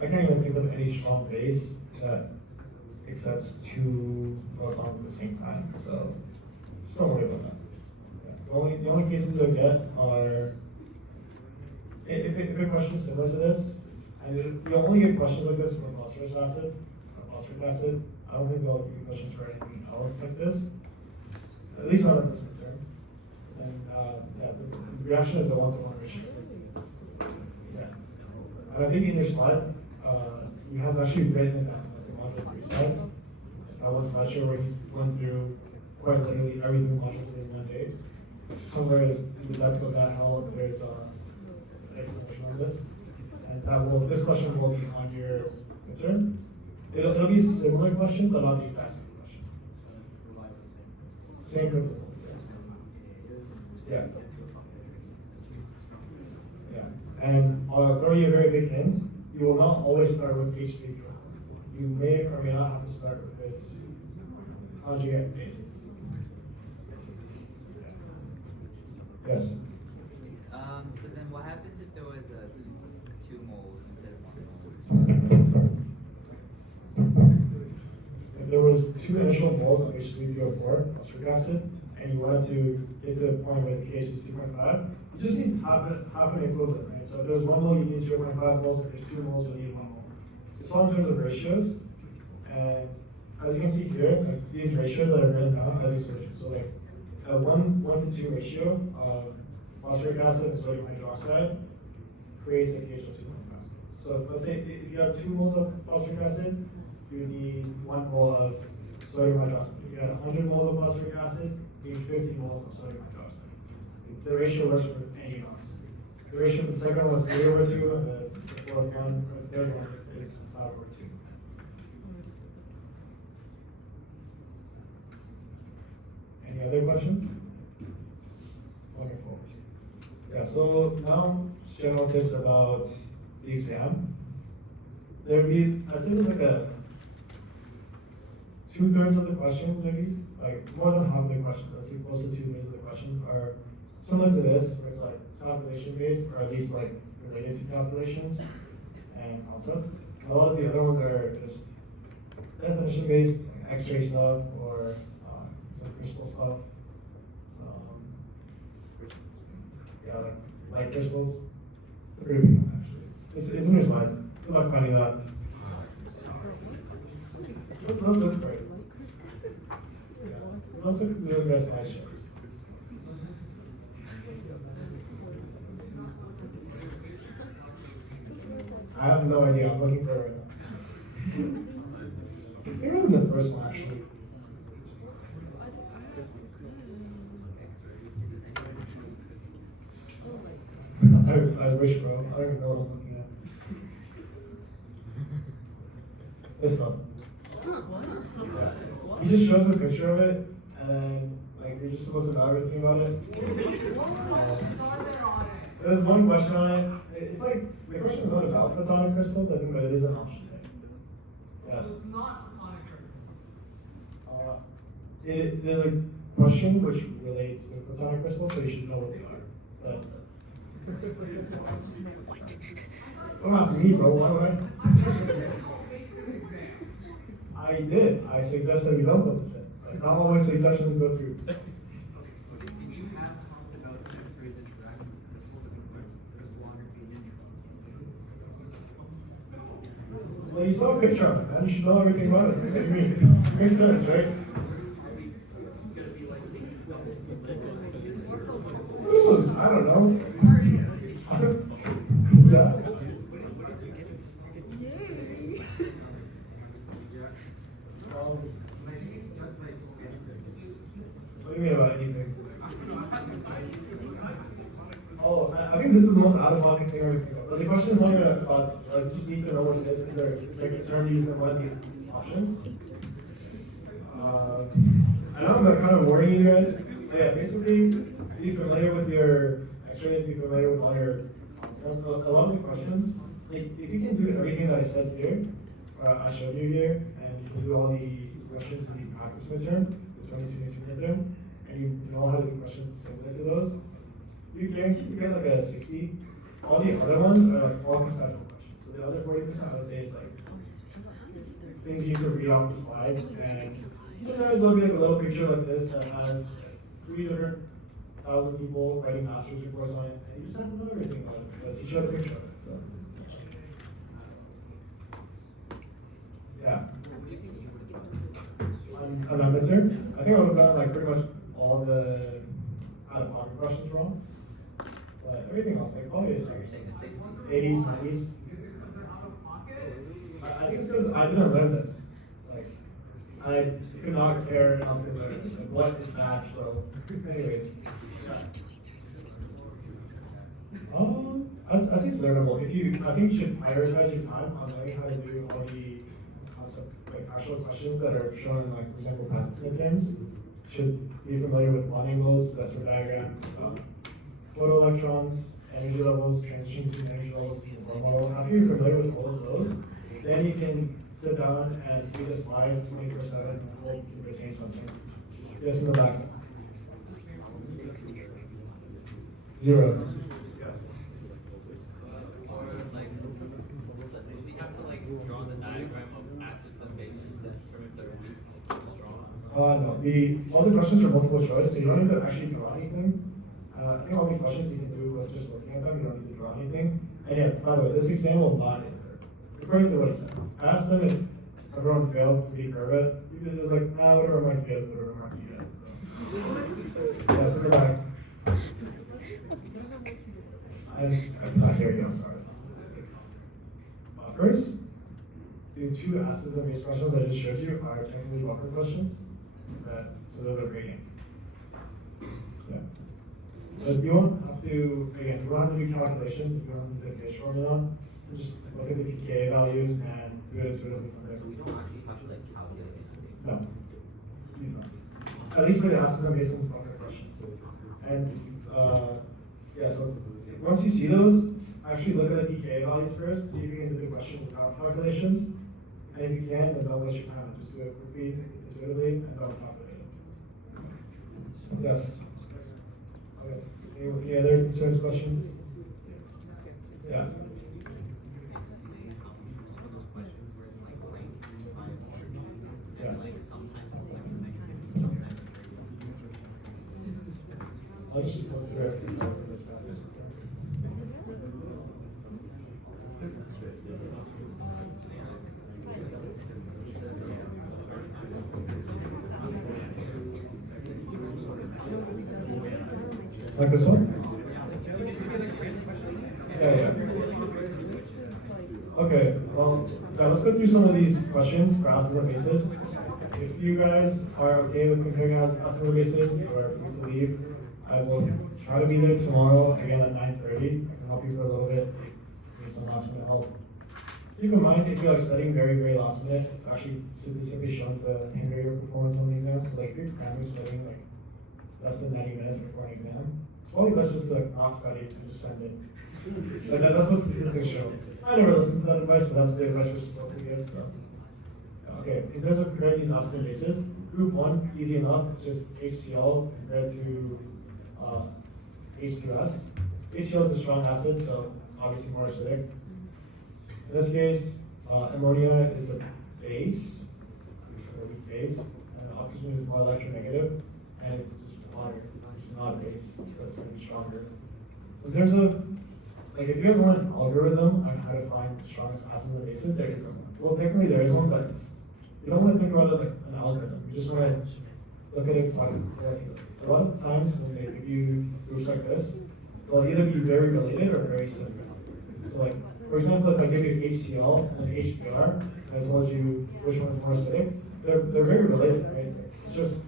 I can't even think of any strong base that accepts 2 protons at the same time, so just don't worry about that. Yeah. The only cases you'll get are, if a question is similar to this, and you'll only get questions like this for phosphoric acid, I don't think they'll give questions for anything else like this, at least not in this midterm. And yeah, the reaction is a 1-to-1 ratio. Yeah. And I think in your slides, he has actually written it down, like the module 3 slides. That one slideshow where he went through quite literally everything module 3 in 1 day. Somewhere in the depths of that hell, there's an explanation on this. And this question will be on your midterm. It'll be a similar question, but not the exact same question. Same principles. Yeah. Yeah. And I'll throw you a very big hint. You will not always start with H3PO. You may or may not have to start with its conjugate bases. Yes. So then what happens if there was 2 moles instead of 1 mole? If there was 2 initial moles of H3PO4, phosphoric acid, and you wanted to get to a point where the pH is 2.5, you just need half an equivalent, right? So if there's 1 mole, you need 0.5 moles. If there's 2 moles, you need 1 mole. It's all in terms of ratios, and as you can see here, like these ratios that are written down are these ratios. So like a 1:2 ratio of phosphoric acid and sodium hydroxide creates a pH of 2.5. So let's say if you have 2 moles of phosphoric acid, you need 1 mole of sodium hydroxide. If you had 100 moles of phosphoric acid, you need 50 moles of sodium hydroxide. The ratio works for any amounts. The ratio for the second one is 3/2, and the fourth one, or the third one is 5/2. Any other questions? Wonderful. Yeah, so now just general tips about the exam. there'd be, I'd say there's like a 2/3 of the questions, maybe, like more than half of the questions, I'd say close to 2/3 of the questions are similar to this, where it's like calculation based, or at least like related to calculations and concepts. A lot of the other ones are just definition based, like X-ray stuff, or some crystal stuff. So, yeah, like light crystals. It's a pretty big one, actually. It's in your slides. Good luck finding that. Let's look for it. Yeah. Let's look at the best slideshow. I have no idea. I'm looking for it right now. I think it was in the first one, actually. I wish, bro. I don't even know what I'm looking at. This stuff. Yeah. He just shows a picture of it, and like you're just supposed to know everything about it. There's one question on it. It's like the question is not about platonic crystals, I think, but it is an option thing. Yes. It's not platonic crystal. There's a question which relates to platonic crystals, so you should know what they are. But don't ask me, bro. Why would I did. I suggested we don't put this in. Like, not always suggestions go through. Do you have talked about X-rays interacting with crystals and there's longer being Well, you saw a picture of it, man. You should know everything about it. What do you mean? Makes sense, right? Who knows? I don't know. Yeah. What do you mean about anything? Oh, I think this is the most out-of-pocket thing I've ever think of. The question is not even about, like, you just need to know what it is, because it's like a term used in one of the options. I know I'm kind of worrying you guys, but yeah, basically, be familiar with your X-rays, be familiar with all your concepts. A lot of the questions, like, if you can do everything that I said here, I showed you here, and you can do all the questions in the practice midterm, the 2022 midterm, and you know how to do questions similar to those, you're guaranteed to get like a 60. All the other ones are like all conceptual questions. So the other 40%, I would say, is like things you need to read off the slides, and sometimes there'll be like a little picture like this that has 300,000 people writing master's reports on it, and you just have to know everything about it because you showed a picture of it. So yeah. On that midterm, I think I was about like pretty much all the out-of-pocket questions wrong. But everything else, like probably is like 80s, 90s. I think it's because I didn't learn this. Like, I could not care enough to learn. Like, what is that, bro? Anyways. I think it's learnable. I think you should prioritize your time on learning how to do all the concept, like actual questions that are shown in, like, for example, practice midterms. Should be familiar with one angles, Western diagrams, photoelectrons, energy levels, transition between energy levels between the Bohr model. After you're familiar with all of those, then you can sit down and do the slides 24/7 and hope you retain something. Yes, in the back. 0. Or like, we have to like draw the diagram of acids and bases to determine if they're weak or strong. No. All the questions are multiple choice, so you don't need to actually draw anything. I think all the questions you can do with just looking at them, you don't need to draw anything. And yeah, by the way, this exam will not incur. According to what he said. I asked them if everyone failed to recurve it. He was like, nah, whatever mark you get, whatever mark you get. So. Yes, in the back. Here we go, I'm sorry. First, the 2 acids and base questions I just showed you are technically buffer questions. So those are gradient. Yeah. But you won't have to, again, you won't have to do calculations, you don't have to do a pH formula. You just look at the pKa values and do it intuitively from there. So we don't actually have to like calculate it. No. You don't. At least for the acids and bases buffer questions. And yeah, so once you see those, actually look at the pKa values first, see if you can do the question without calculations. And if you can, then don't waste your time. Just do it quickly, intuitively, and don't calculate it. Yes. Okay. Any other concerns, questions? Yeah. Yeah. I'll just go through everything that was in this practice. Like this one? Yeah. Okay, well, now let's go through some of these questions for acids and bases. If you guys are okay with comparing acids and bases, or if you need to leave, I will try to be there tomorrow again at 9:30. I can help you for a little bit, need some last minute help. Keep in mind, if you're like studying very, very last minute, it's actually statistically shown to hinder your performance on the exam. So like if you're cramming studying like less than 90 minutes before an exam, it's probably best just to like not study and just send it. But that's what statistics show. I never listened to that advice, but that's the advice we're supposed to give. So, okay, in terms of comparing these acids and bases, group 1, easy enough. It's just HCl compared to H2S. HCl is a strong acid, so it's obviously more acidic. In this case, ammonia is a base, a weak base, and oxygen is more electronegative, and it's just water, it's not a base, so it's going to be stronger. In terms of, like, if you ever want an algorithm on how to find the strongest acids and bases, there isn't one. Well, technically there is one, but you don't want to think about it like an algorithm. You just want to look at it qualitatively. A lot of times when they give you groups like this, they'll either be very related or very similar. So like, for example, if I give you HCl and HBr, and I told you which one is more acidic, they're very related, right? It's just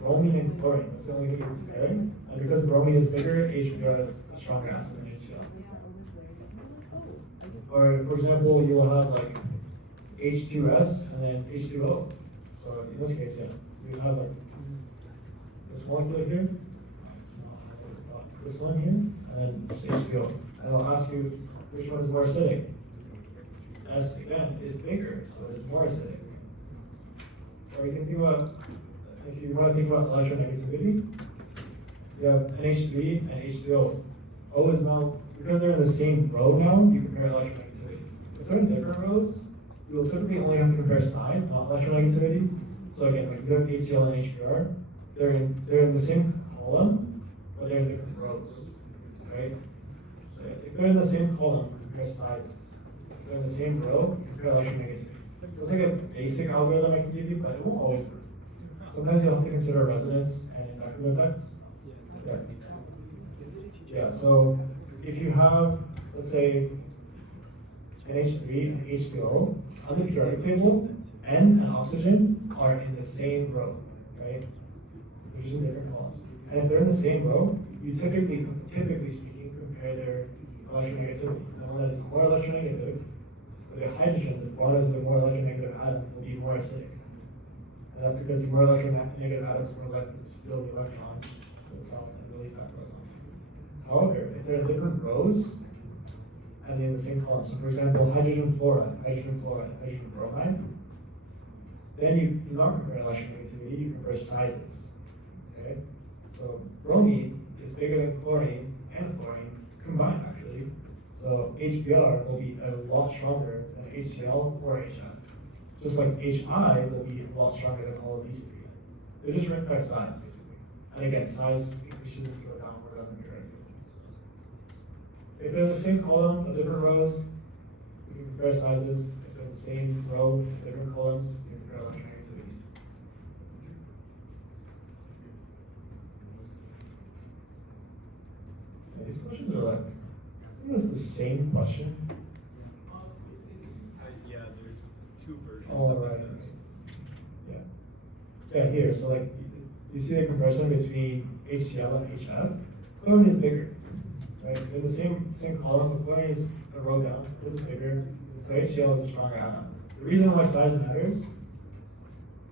bromine and chlorine. That's the only thing you're comparing. And because bromine is bigger, HBr is a stronger acid than HCl. Or, for example, you will have like H2S and then H2O. So in this case, yeah, you have like this molecule here, this one here, and then just H2O. And I'll ask you which one is more acidic. S again is bigger, so it's more acidic. Or you can think about, if you want to think about electronegativity, you have NH3 and H2O. O is now, because they're in the same row now, you compare electronegativity. If they're in different rows, you will typically only have to compare size, not electronegativity. So again, like you have HCl and HBr, they're in the same column, but they're in different rows, right? So if they're in the same column, compare sizes. If they're in the same row, compare electronegativity. It's like a basic algorithm I can give you, but it won't always work. Sometimes you'll have to consider resonance and inductive effects. Yeah, so if you have, let's say, NH3 and H2O, on the periodic table, N and oxygen are in the same row, right? They're just in different columns. And if they're in the same row, you typically speaking, compare their electronegativity. The one that is more electronegative, with a hydrogen that's bonded to a more electronegative atom, will be more acidic. And that's because the more electronegative atoms will steal the electrons to itself and release that proton. However, if they're in different rows and they're in the same column, so for example, hydrogen fluoride, hydrogen chloride, hydrogen bromide, then you not compare electronegativity, you compare sizes. Okay? So bromine is bigger than chlorine and fluorine combined actually. So HBr will be a lot stronger than HCl or HF. Just like HI will be a lot stronger than all of these three. They're just ranked by size, basically. And again, size increases as you go down or down the periodic table. If they're in the same column but different rows, you can compare sizes. If they're in the same row, different columns, you can compare electronegativities. Yeah, these questions are like, I think it's the same question. Yeah, there's two versions. All right. Yeah. Yeah, here. So like, you see the comparison between HCl and HF. Chlorine is bigger, right? In the same column, but chlorine is a row down. It is bigger. So HCl is a stronger atom. The reason why size matters.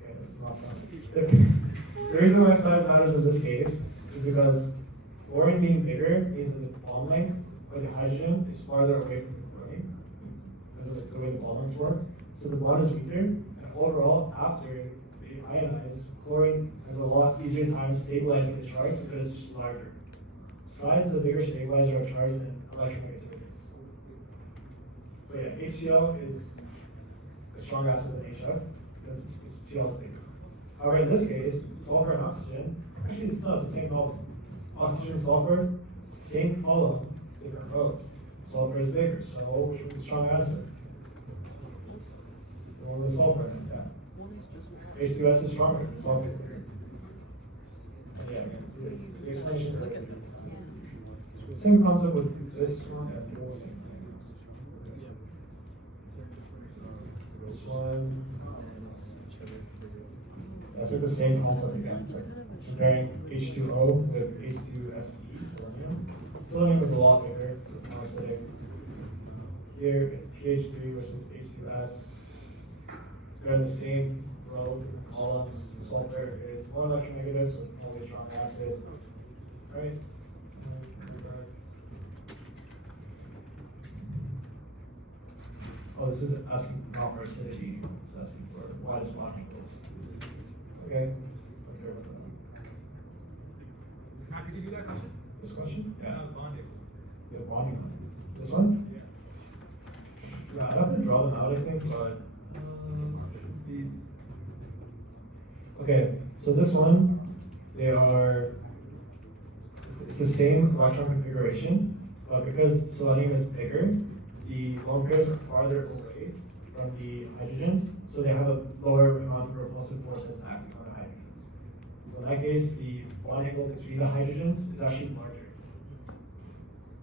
Okay, that's not sound. The reason why size matters in this case is because chlorine being bigger means that the bond length where the hydrogen is farther away from the chlorine, because of the way the bonds work. So the bond is weaker, and overall, after they ionize, chlorine has a lot easier time stabilizing the charge because it's just larger. Size is a bigger stabilizer of charge than electronegativity. So yeah, HCl is a strong acid than HF because it's Cl bigger. However, in this case, sulfur and oxygen, actually it's not the same column. Oxygen, sulfur, same column, different rows. Sulfur is bigger, so which one's the strong acid? The one with sulfur, yeah. H2S is stronger, the sulfur is bigger. And yeah, the explanation is same concept with this one as the same thing. This one, that's like the same concept again. It's like comparing H2O with H2SE, selenium. Selenium is a lot bigger, so it's more acidic. Here it's pH3 versus H2S. They're in the same row, different columns. The sulfur is more electronegative, so it's probably a strong acid. Right? Oh, this is asking not for acidity, it's asking for why does bond equals. Okay. Matt, could you do that question? This question? Yeah. Bonding. Yeah, bonding one. This one? Yeah. Yeah, I'd have to draw them out, I think, but. Okay, so this one, they are. It's the same electron configuration, but because selenium is bigger, the lone pairs are farther away from the hydrogens, so they have a lower amount of repulsive force that's acting on the hydrogens. So in that case, the bond angle between the hydrogens is actually larger.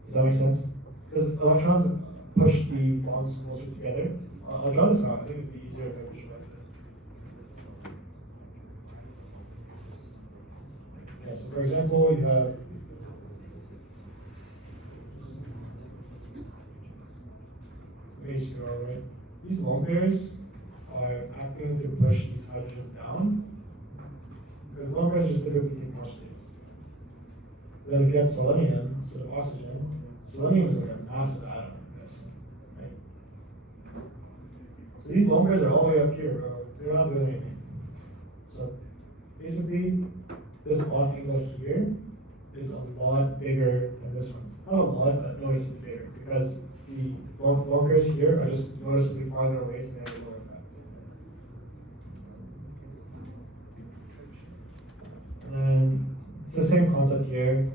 Does that make sense? Because electrons push the bonds closer together. I'll draw this out. I think it'd be easier if I visualize it. Yeah, so for example, you have H2O, right? These lone pairs are acting to push these hydrogens down because lone pairs just typically take more space. But then if you have selenium instead of oxygen, selenium is like a massive atom, right? So these lone pairs are all the way up here, bro. They're not doing anything. So basically, this bond angle here is a lot bigger than this one. Not a lot, but noticeably bigger because the lone pairs here are just noticeably farther away, so they have a lower effect. And then it's the same concept here,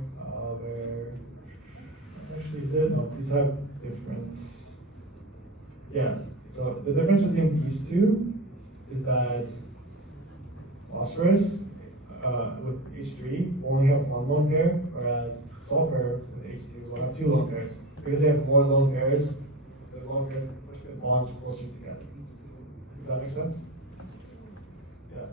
where actually these have different. Yeah. So the difference between these two is that phosphorus with H3 will only have one lone pair, whereas sulfur with H2 will have two lone pairs. Because they have more lone pairs, the lone pairs push the bonds closer together. Does that make sense? Yes.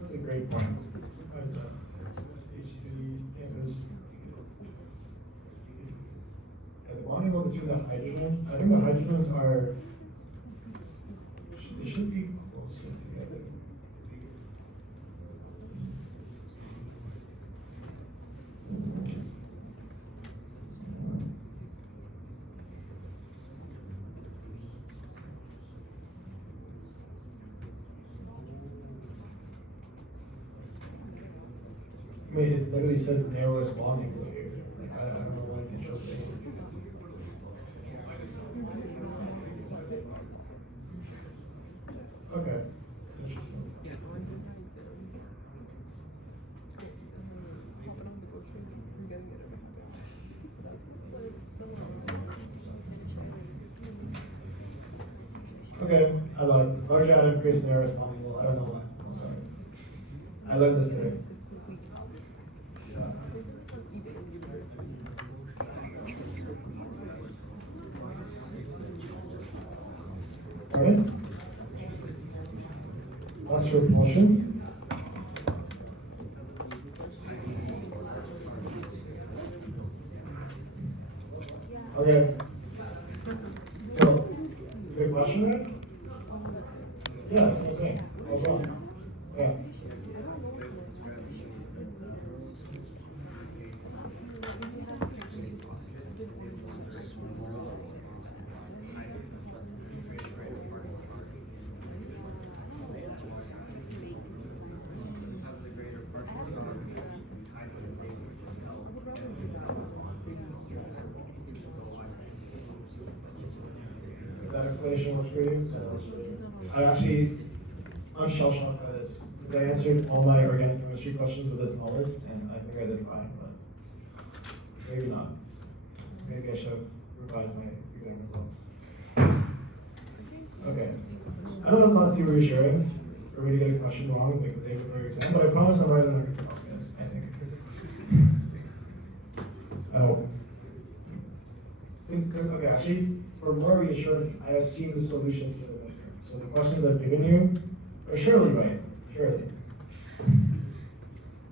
That's a great point. As H3 is the bond angle between the hydrogens. I think the hydrogens are they should be closer together. I mean, it literally says narrowest bond angle here. Like, I don't know why it shows it. Okay. Interesting. Okay, I lied. Large atom creates narrowest bond angle. I don't know why. I'm sorry. I learned this today. Yeah. Pardon? Less repulsion. Okay. So, good question, right? Yeah, same thing. What's wrong? Yeah. If that explanation works for you, that works for you. I'm shell shocked by this. Because I answered all my organic chemistry questions with this knowledge, and I think I did fine, but maybe not. Maybe I should revise my exam results. Okay. I know that's not too reassuring for me to get a question wrong like the day before your exam, but I promise I'm right on everything else, guys, I think. I hope. Okay, actually, for more reassuring, I have seen the solutions for the midterm. So the questions I've given you are surely right. Surely.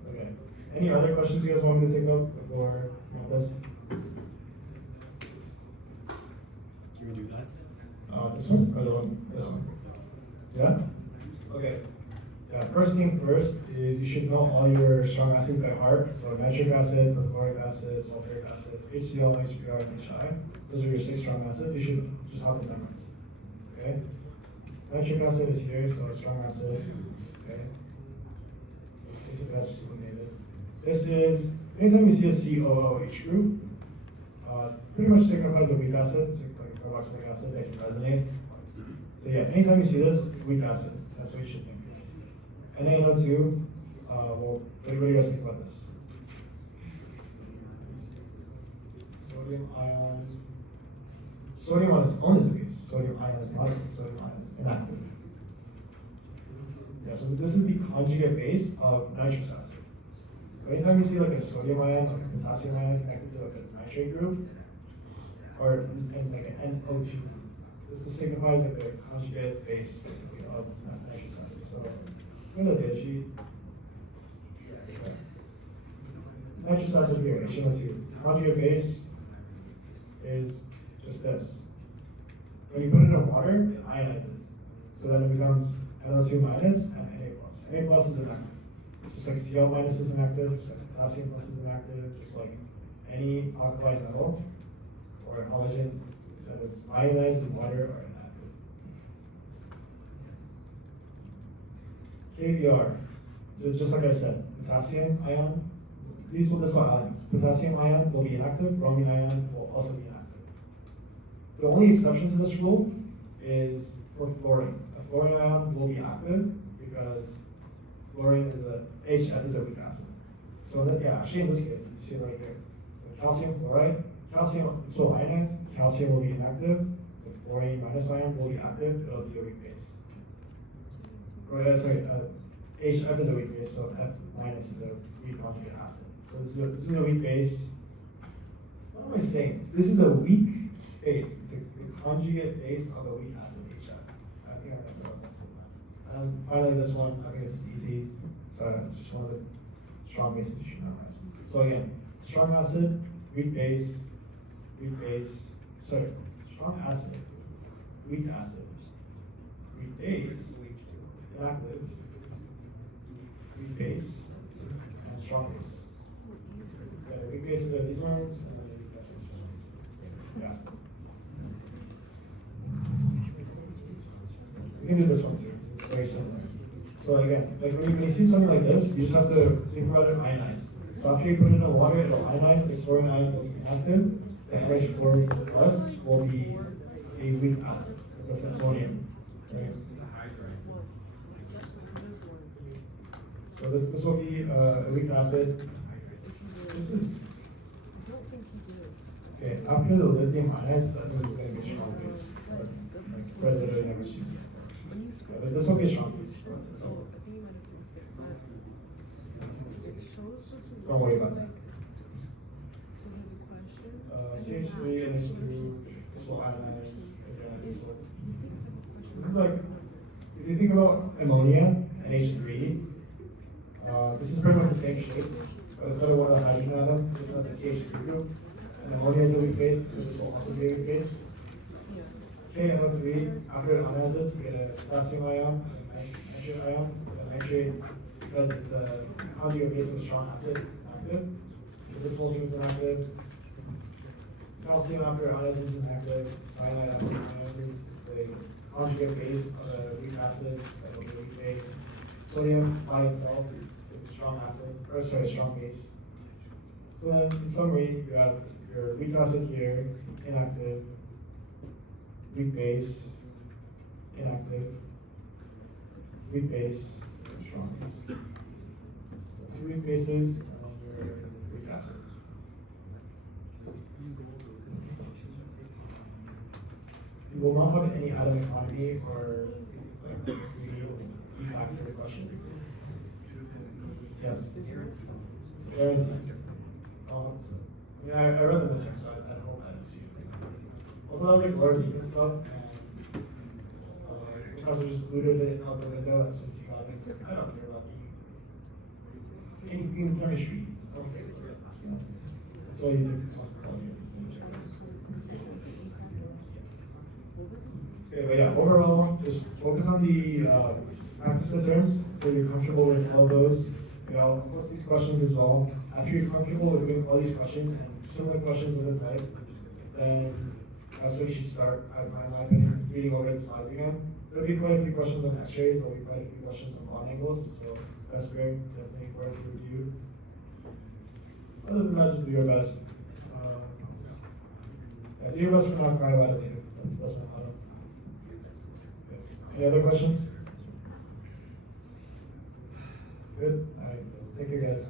Okay. Any other questions you guys want me to take up before this? Can we do that? This one or the one? This one. Yeah? Okay. Yeah, first thing first is you should know all your strong acids by heart. So nitric acid, perchloric acid, sulfuric acid, HCl, HBr, and HI. Those are your 6 strong acids. You should just have them memorized. Okay? Nitric acid is here, so it's strong acid. Okay? Basically, that's just eliminated. This is, anytime you see a COOH group, pretty much signifies a weak acid. It's like a carboxylic acid that can resonate. So yeah, anytime you see this, weak acid. That's what you should think. NaNO2, well, what do you guys think about this? Sodium ion. Sodium on its own is a base. Sodium ion is not a base. Sodium ion is inactive. Yeah, so this is the conjugate base of nitrous acid. So anytime you see like a sodium ion, like a potassium ion connected to like a nitrate group, or like an NO2, this signifies like the conjugate base basically of nitrous acid. So for the data sheet, nitrous acid here, HNO2. Conjugate base is just this. When you put it in water, it ionizes. So then it becomes NO2 minus and Na plus. Na plus is inactive. Just like Cl minus is inactive, just like potassium plus is inactive, just like any alkali metal or halogen that is ionized in water are inactive. KBr, just like I said, potassium ion, these will dissolve ions. Potassium ion will be inactive, bromine ion will also be inactive. The only exception to this rule is for fluorine. A fluorine ion will be active because fluorine is HF is a weak acid. So that, yeah, actually in this case, you see it right here. So calcium fluoride, calcium is still ionized, calcium will be inactive, the fluorine minus ion will be active, it'll be a weak base. HF is a weak base, so F minus is a weak conjugate acid. So this is a weak base. What am I saying? This is a weak base. It's a conjugate base of a weak acid, HF. I think I messed it up multiple times. And finally, this one, I think this is easy. So just one of the strong bases you should memorize. So again, strong acid, weak base, strong acid, weak base, inactive, weak base, and strong base. So the weak bases are these ones, and then the weak bases are this one. Yeah. We can do this one too. It's very similar. So again, like when you see something like this, you just have to think about it ionized. So after you put it in water, it'll ionize, the fluorine ion will be active, the NH4 plus will be a weak acid. That's a sodium. Right? So this will be a weak acid. This is okay. After the lithium ionizes, I think it's going to be a strong base. Like literally never seen it. But this will be a strong base. So don't worry about that. CH3 and H2, this will ionize again. This will This is like, if you think about ammonia and H3, this is pretty much the same shape, but instead of one of the hydrogen atoms, this is the CH3 group. And ammonia is a weak base, so this will also be a weak base. KNO3, after it ionizes, you get a potassium ion, and a nitrate ion. The nitrate, because it's a conjugate base of a strong acid, it's inactive. So this whole thing is inactive. Calcium after it ionizes is inactive. Cyanide after it ionizes, it's the conjugate base of a weak acid, so it'll be a weak base. Sodium by itself is a strong acid, or sorry, a strong base. So then, in summary, you have your weak acid here, inactive, weak base, inactive, weak base, strong base. So two weak bases, and then your weak acid. You will not have any atom economy or like really factor questions. Yes. Guaranteed. Yeah, I read the midterm, so I hope I didn't see it. Also, that was like Lord Deacon stuff, and the professor just booted it out the window as soon as he got it. I don't care about in chemistry. Okay. That's why you took responsibility of this midterm. Okay, but yeah, overall, just focus on the practice midterms so you're comfortable with all those. You know, post these questions as well. After you're comfortable with doing all these questions and similar questions of the type, then that's when you should start, in my opinion, reading over the slides again. There'll be quite a few questions on x-rays, there'll be quite a few questions on bond angles, so that's great, definitely worth to review. Other than that, just do your best. Do your best for not crying about it later. That's my motto. Any other questions? Good. All right. Take care, guys.